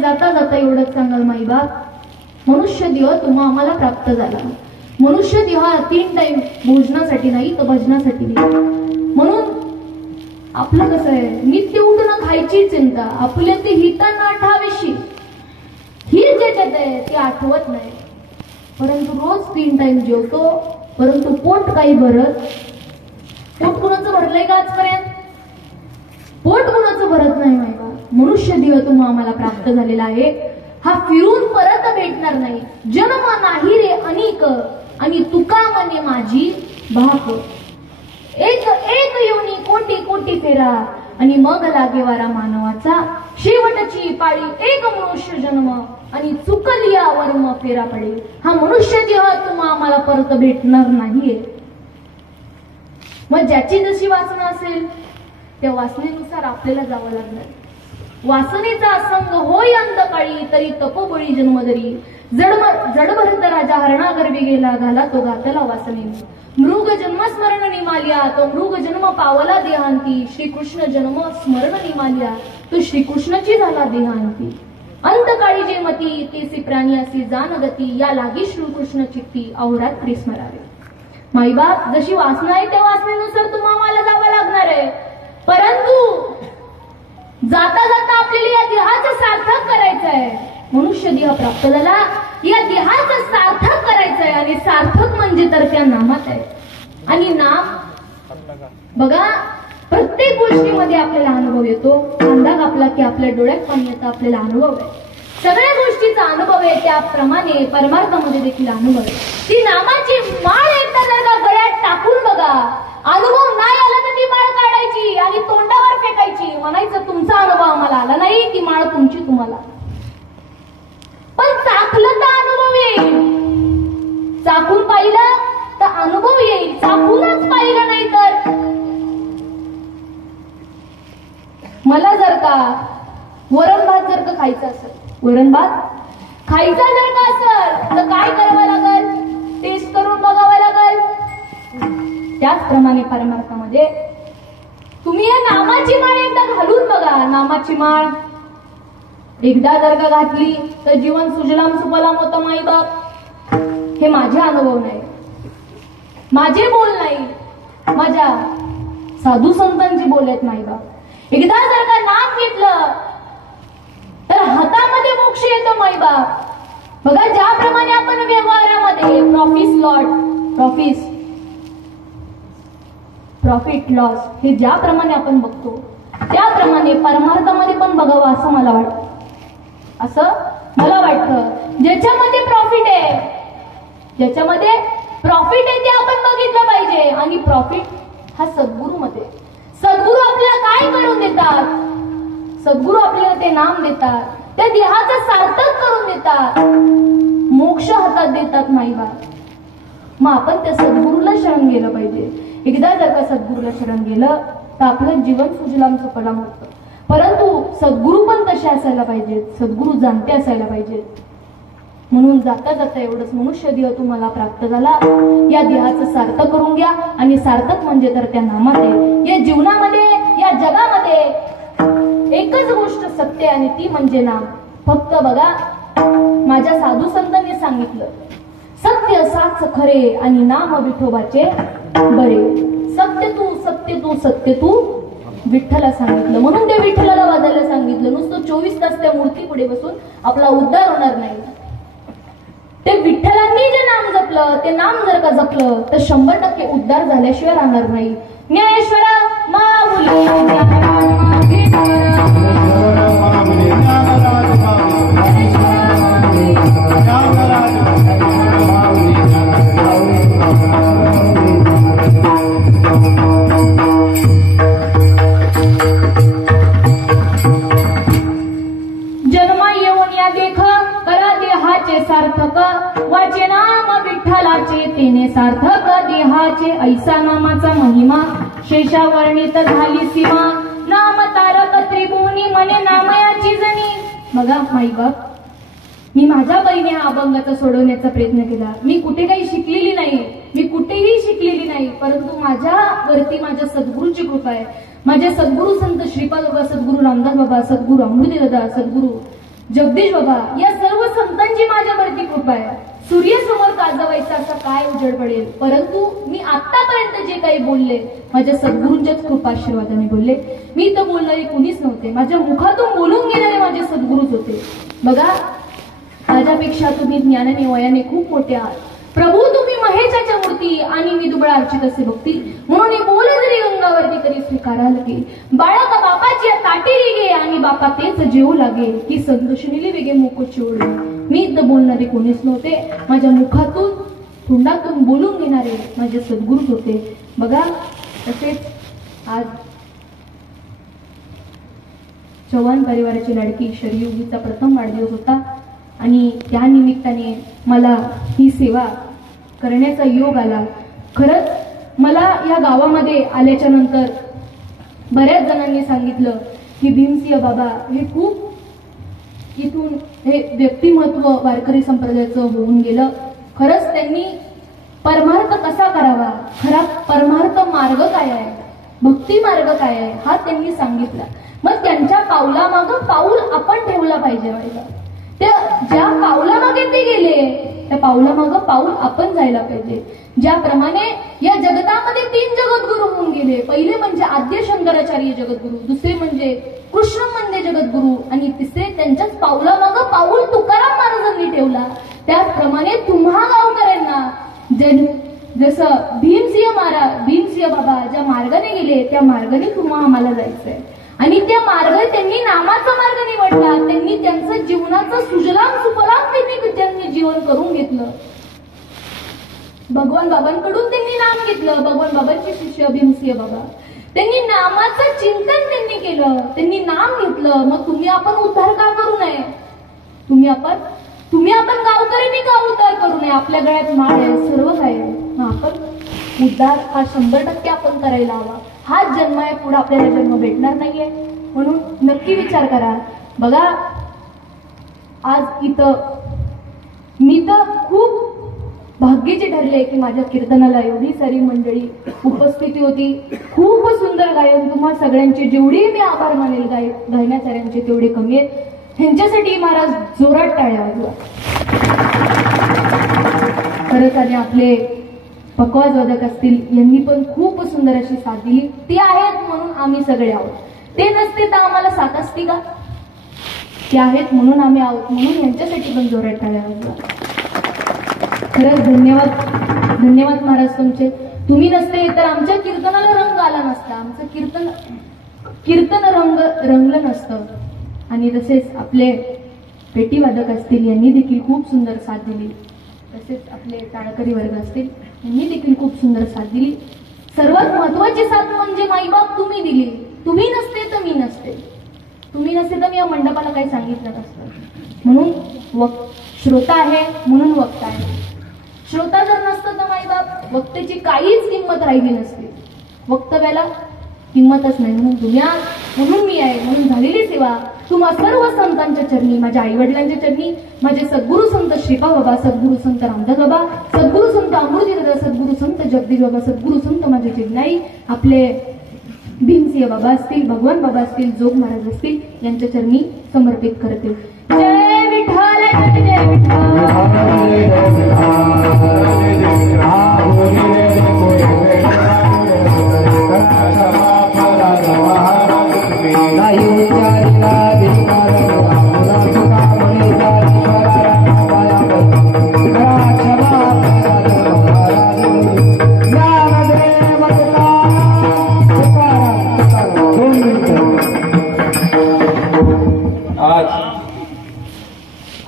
जाता जाता एवढंच सांगाल माईबाप, मनुष्य देह तुम्हा आम्हाला प्राप्त झाला. मनुष्य देह 3 टाइम भोजनासाठी नाही तर भजनासाठी नाही. म्हणून आपलं कसं आहे, नित्य उठणं खायची चिंता, आपल्या ते हितांना आठावीशी ही ज्याच्यात आहे ते आठवत नाही. परंतु रोज 3 टाइम जेवतो, परंतु पोट काही भरत. पोट कुणाचं भरलंय का आजपर्यंत? पोट कुणाचं भरत नाही माहिती. मनुष्य देह तुम्हा आम्हाला प्राप्त झालेला आहे, हा फिरून परत भेटणार नाही. जन्म नाही रे अनेक आणि तुका मने माझी भाक. एक एक योनी कोटी कोटी फेरा आणि मग लागे वारा मानवाचा. शेवटची पाळी एक मनुष्य जन्म आणि चुकलिया वर्म फेरा पडे. हा मनुष्य देह तुम्हा आम्हाला परत भेटणार नाहीये. मग ज्याची जशी वासना असेल त्या वासनेनुसार आपल्याला जावं लागणार. वासनेचा संग होय अंधकाळी तरी तपोबळी जन्मदरी. जडभरत राजा हरणा गर्भी गेला घाला तो घातला वासनेने. मृग जन्म स्मरण निमालिया तो मृग जन्म पावला देहांती. श्रीकृष्ण जन्म स्मरण निमालिया तो श्रीकृष्णाची झाला देहांती. अंतकाळी जे मती तेसी प्राणी असे जानगती. या लागी श्रीकृष्ण चित्ती अहोरात्री स्मरावे. माईबाप जशी वासना आहे त्या वासनेनुसार तुम्हाला जावं लागणार आहे. परंतु जाता जाता आपल्याला या देहाचं सार्थक करायचं आहे. मनुष्य देह प्राप्त झाला, या देहाचं सार्थक करायचं आहे. आणि सार्थक म्हणजे तर त्या नामात आहे. आणि नाम बघा, प्रत्येक गोष्टीमध्ये आपल्याला अनुभव येतो. कांदा कापला की आपल्या डोळ्यात पाणी येतं, आपल्याला अनुभव आहे. सगळ्या गोष्टीचा अनुभव आहे, त्याप्रमाणे परमार्थामध्ये देखील अनुभव आहे. ती नामाची माळ एकदा जर का गळ्यात टाकून बघा, अनुभव नाही आला तर ती माळ काढायची आणि तोंडावर फेकायची. म्हणायचं तुमचा अनुभव आम्हाला आला नाही, ती माळ तुमची तुम्हाला. पण चाखलं तर अनुभव येईल. चाखून पाहिलं तर अनुभव येईल. चाखूनच पाहिलं नाही तर. मला जर का वरण भात जर का खायचं असेल, वरण भात खायचा जर का असेल तर काय करावं लागेल? टेस्ट करून बघावं लागेल. त्याचप्रमाणे परमार्थामध्ये तुम्ही या नामाची माळ एकदा घालून बघा. नामाची माळ एकदा जर का घातली तर जीवन सुजलाम सुफलाम होतं. माई बाप, हे माझे अनुभव नाही, माझे बोल नाही, माझ्या साधू संतांची बोल आहेत. माई बाप, एकदा जर का नाम घेतलं तर हातामध्ये मोक्ष येतो. माई बाप, बघा ज्याप्रमाणे आपण व्यवहारामध्ये प्रॉफिट लॉस हे ज्याप्रमाणे आपण बघतो, त्याप्रमाणे परमार्थामध्ये पण बघावं असं मला वाटतं. ज्याच्यामध्ये प्रॉफिट आहे, ते आपण बघितलं पाहिजे. आणि प्रॉफिट हा सद्गुरूमध्ये. सद्गुरू आपल्याला काय करून देतात? सद्गुरू आपल्याला ते नाम देतात, त्या देहाचं सार्थक करून देतात, मोक्ष हातात देतात. नाही बा, मग आपण त्या सद्गुरूला शरण गेलं पाहिजे. एकदा जर का सद्गुरूला शरण गेलं तर आपलं जीवन सुजलाम सुफलाम होतं. परंतु सद्गुरू पण तसे असायला पाहिजेत, सद्गुरू जाणते असायला पाहिजेत. म्हणून जाता जाता एवढंच, मनुष्य देह तुम्हाला प्राप्त झाला, या देहाचं सार्थक करून घ्या. आणि सार्थक म्हणजे तर त्या नामामध्ये, या जीवनामध्ये, या जगामध्ये एकच गोष्ट सत्य आणि ती म्हणजे नाम. फक्त बघा, माझ्या साधू संतांनी सांगितलं, सत्य साच खरे आणि नाम विठोबाचे बरे. सत्य तू विठ्ठला सांगितलं, म्हणून त्या विठ्ठलाला वाजायला सांगितलं. नुसतं 24 तास त्या मूर्ती पुढे बसून आपला उद्धार होणार नाही. ते विठ्ठलांनी जे नाम जपलं, ते नाम जर का जपलं तर 100% उद्धार झाल्याशिवाय राहणार नाही. ज्ञानेश्वर जन्मा येऊन या देख करा देहाचे सार्थक, वाचे नाम विठ्ठलाचे तेने सार्थक देहाचे. ऐसा नामाचा महिमा शेषा वर्णित झाली सीमा, नाम तारक त्रिभुवनी मने नामयाची जणी. बघा माई बाप, मी माझ्या बहिणी हा अभंगाचा सोडवण्याचा प्रयत्न केला. मी कुठे काही शिकलेली नाही, मी कुठेही शिकलेली नाही, परंतु माझ्यावरती माझ्या सद्गुरूची कृपा आहे. माझे सद्गुरू संत श्रीपाद बाबा, सद्गुरू रामदास बाबा, सद्गुरू अमृती दादा, सद्गुरू जगदीश बाबा, या सर्व संतांची माझ्यावरती कृपा आहे. सूर्यासमोर काजवायचा असा काय उजेड पडेल. परंतु मी आतापर्यंत जे काही बोलले माझ्या सद्गुरूंच्याच कृपाशीर्वादाने बोलले. मी तर बोलणारी कुणीच नव्हते. माझ्या मुखातून बोलून गेणारे माझे सद्गुरूच होते. बघा, माझ्यापेक्षा तुम्ही ज्ञानाने वयाने खूप मोठे आहात. प्रभू तुम्ही महेशाच्या मूर्ती आणि मी दुबळा अर्चित असे भक्ती म्हणून बोले जरी गंगावरती करी स्वीकारा लगे. बाळका बापाची ताटेरी गे आणि बापा तेच जेवू लागे की संतोषिनीली वेगे मुख चिवडे. मी तर बोलणारे कोणीच नव्हते. माझ्या मुखातून तोंडातून बोलून घेणारे माझे सद्गुरूच होते. बघा, तसेच आज चव्हाण परिवाराची लाडकी शरयूगीचा प्रथम वाढदिवस होता आणि त्या निमित्ताने मला ही सेवा करण्याचा योग आला. खरंच मला या गावामध्ये आल्याच्या नंतर बऱ्याच जणांनी सांगितलं की भीमसिंह बाबा हे खूप इथून हे व्यक्तिमत्व वारकरी संप्रदायाचं होऊन गेलं. खरंच त्यांनी परमार्थ कसा करावा, खरा परमार्थ मार्ग काय आहे, भक्ती मार्ग काय आहे हा त्यांनी सांगितला. मग त्यांच्या पावलामागं पाऊल आपण ठेवला पाहिजे. त्या ज्या पावलामागे ते गेले त्या पावलामागं पाऊल आपण जायला पाहिजे. ज्याप्रमाणे या जगतामध्ये 3 जगद्गुरु होऊन गेले. पहिले म्हणजे आद्य शंकराचार्य जगद्गुरु, दुसरे म्हणजे कृष्ण म्हणजे जगद्गुरु आणि तिसरे त्यांच्याच पावलामागं पाऊल तुकाराम महाराजांनी ठेवला. त्याचप्रमाणे तुम्हा गावकऱ्यांना जसं भीमसिंह बाबा ज्या मार्गाने गेले त्या मार्गाने तुम्हा आम्हाला जायचंय. आणि त्या मार्ग त्यांनी नामाचा मार्ग निवडला. त्यांनी त्यांचं जीवनाचं सुजलाम सुफलाम त्यांनी जीवन करून घेतलं. भगवान बाबांकडून त्यांनी नाम घेतलं. भगवान बाबांचे शिष्य भीमसिंह बाबा त्यांनी नामाचं चिंतन त्यांनी केलं, त्यांनी नाम घेतलं. मग तुम्ही आपण उद्धार का करू नये? तुम्ही आपण गावकऱ्यांनी का उद्धार करू नये? आपल्या गळ्यात माळ आहे, सर्व काय आहे. आपण उद्धार हा 100% आपण करायला हवा. हाच जन्म आहे, पुढे आपल्याला जन्म भेटणार नाहीये. म्हणून नक्की विचार करा. बघा, आज इथं मी तर खूप भाग्याची ठरले की माझ्या कीर्तनाला एवढी सारी मंडळी उपस्थिती होती. खूप सुंदर गायन. तुम्हा सगळ्यांचे जेवढे मी आभार मानेल गायनाचार्यांचे तेवढे कमी आहेत. ह्यांच्यासाठी महाराज जोरात टाळ्या वाजवा. खरंच आणि आपले पकवाज वादक असतील यांनी पण खूप सुंदर अशी साथ दिली. ते आहेत म्हणून आम्ही सगळे आहोत. ते नसते तर आम्हाला साथ असती का? ते आहेत म्हणून आम्ही आहोत. म्हणून यांच्यासाठी पण जोरात टाळ्या वाजवा. खरंच धन्यवाद महाराज तुमचे. तुम्ही नसते तर आमच्या कीर्तनाला रंग आला नसता. आमचं कीर्तन रंगलं नसतं. आणि तसेच आपले पेटीवादक असतील यांनी देखील खूप सुंदर साथ दिली. तसेच आपले टाळकरी वर्ग असतील यांनी देखील खूप सुंदर साथ दिली. सर्वात महत्वाची साथ म्हणजे माईबाप तुम्ही दिली. तुम्ही नसते तर मी नसते. तुम्ही नसते तर मी या मंडपाला काही सांगितलं नसतं. म्हणून श्रोता आहे म्हणून वक्ता आहे. श्रोता जर नसतं तर माईबाप वक्त्याची काहीच किंमत राहिली नसते. वक्तव्याला किंमतच नाही. म्हणून तुम्ही म्हणून मी आहे. म्हणून झालेली सेवा तुम्हा सर्व संतांच्या चरणी, माझ्या आई वडिलांच्या चरणी, माझे सद्गुरु संत श्रीपा बाबा, सद्गुरु संत रामदास बाबा, सद्गुरु संत अमृती दादा, सद्गुरु संत जगदीश बाबा, सद्गुरु संत माझे चिन्नाई, आपले भीमसिंह बाबा असतील, भगवान बाबा असतील, जोग महाराज असतील यांच्या चरणी समर्पित करते. जय विठ्ठल, जय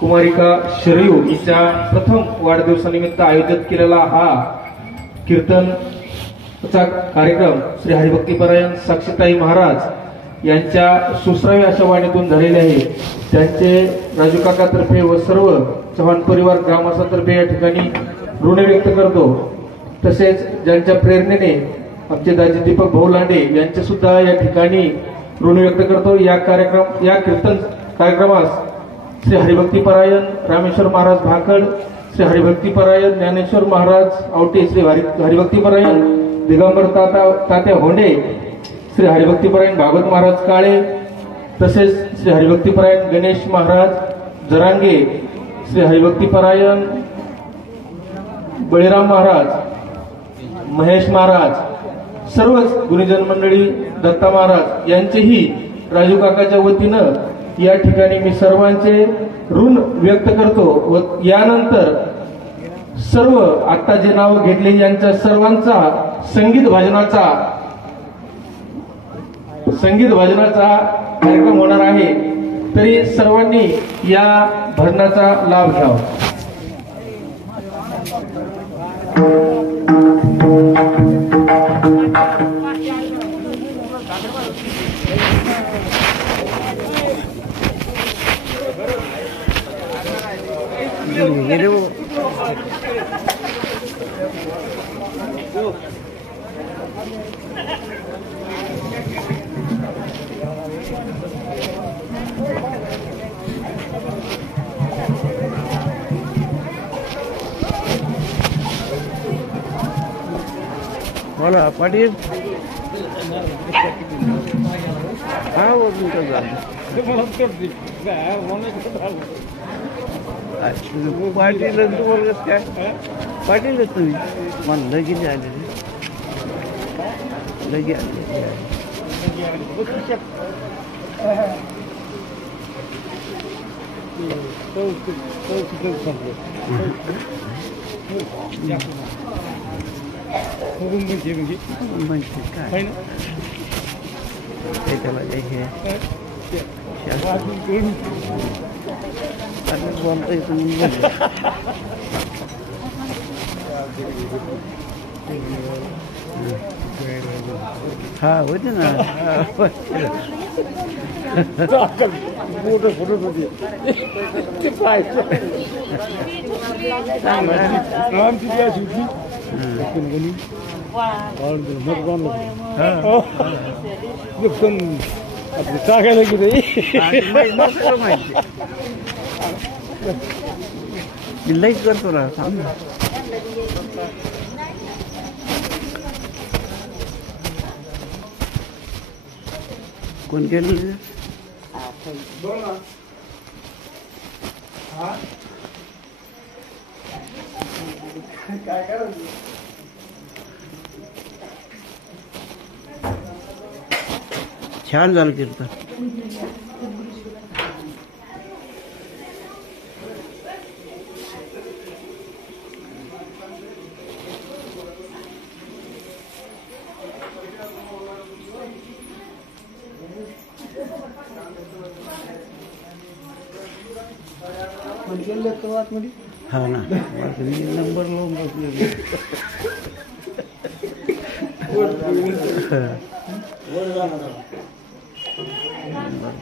कुमारिका शरयू हिच्या प्रथम वाढदिवसानिमित्त आयोजित केलेला हा कीर्तनचा कार्यक्रम श्री हरिभक्तीपरायण साक्षीताई महाराज यांच्या सुश्राव्य अशा वाणीतून झालेले आहे. त्यांचे राजू काकातर्फे व सर्व चव्हाण परिवार ग्रामस्थांतर्फे या ठिकाणी ऋण व्यक्त करतो. तसेच ज्यांच्या प्रेरणेने आमचे दाजी दीपक भाऊ लांडे यांचे सुद्धा या ठिकाणी ऋण व्यक्त करतो. या कीर्तन कार्यक्रमास श्री हरिभक्तीपरायण रामेश्वर महाराज भाकड, श्री हरिभक्तीपरायण ज्ञानेश्वर महाराज आवटे, श्री हरिभक्तीपरायण दिगंबर तात्या होंडे, श्री हरिभक्तीपरायण भागवत महाराज काळे, तसेच श्री हरिभक्तीपरायण गणेश महाराज जरांगे, श्री हरिभक्तीपरायण बळीराम महाराज, महेश महाराज, सर्वच गुरुजन मंडळी, दत्ता महाराज यांचेही राजू काकाच्या वतीनं या ठिकाणी मी सर्वांचे ऋण व्यक्त करतो व यानंतर सर्व आता जे नाव घेतले यांच्या सर्वांचा संगीत भजनाचा कार्यक्रम होणार आहे, तरी सर्वांनी या भजनाचा लाभ घ्यावा. बोला पाटील. हा वरून पाटील तुम्हाला काय पाटीलच तुम्ही मला लगेच आले लगेच म्हणजे काय त्याला हे बोलतोय तुम्ही हा होते ना फोटो होती टाकायला किती लईच करतो ना सांग. कोण केलं छान झालं कीर्तन. हा ना नंबर लावून बसले.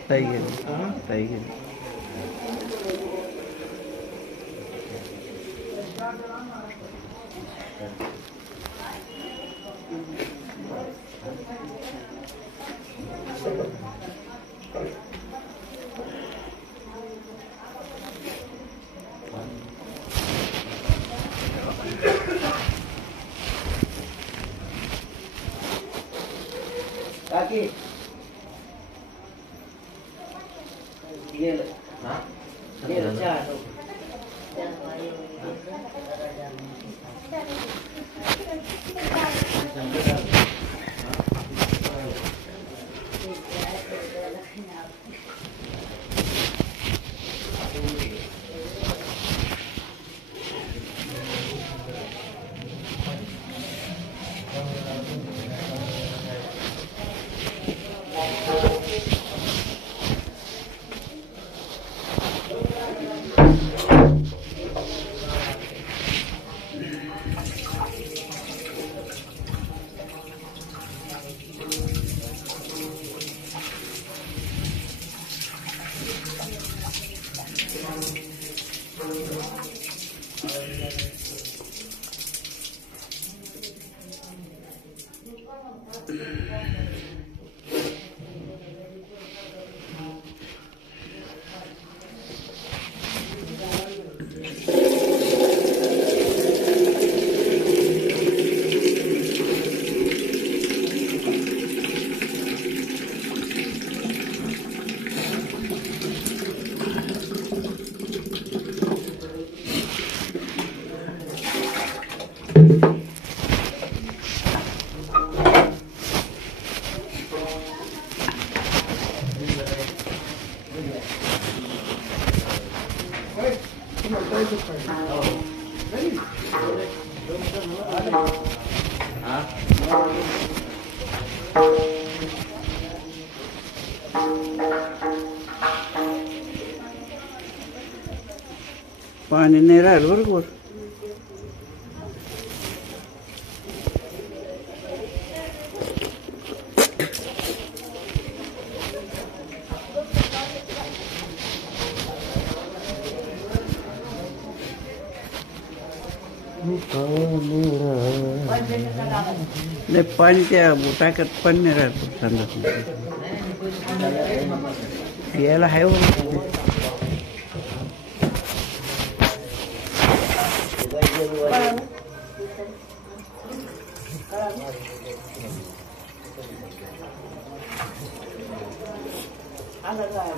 ताई गेली. पाणी नाही राहिलं बरोबर. नाही पाणी त्या टाक्यात पाणी नाही राहिलं संडास यायला आहे बरोबर. आला काय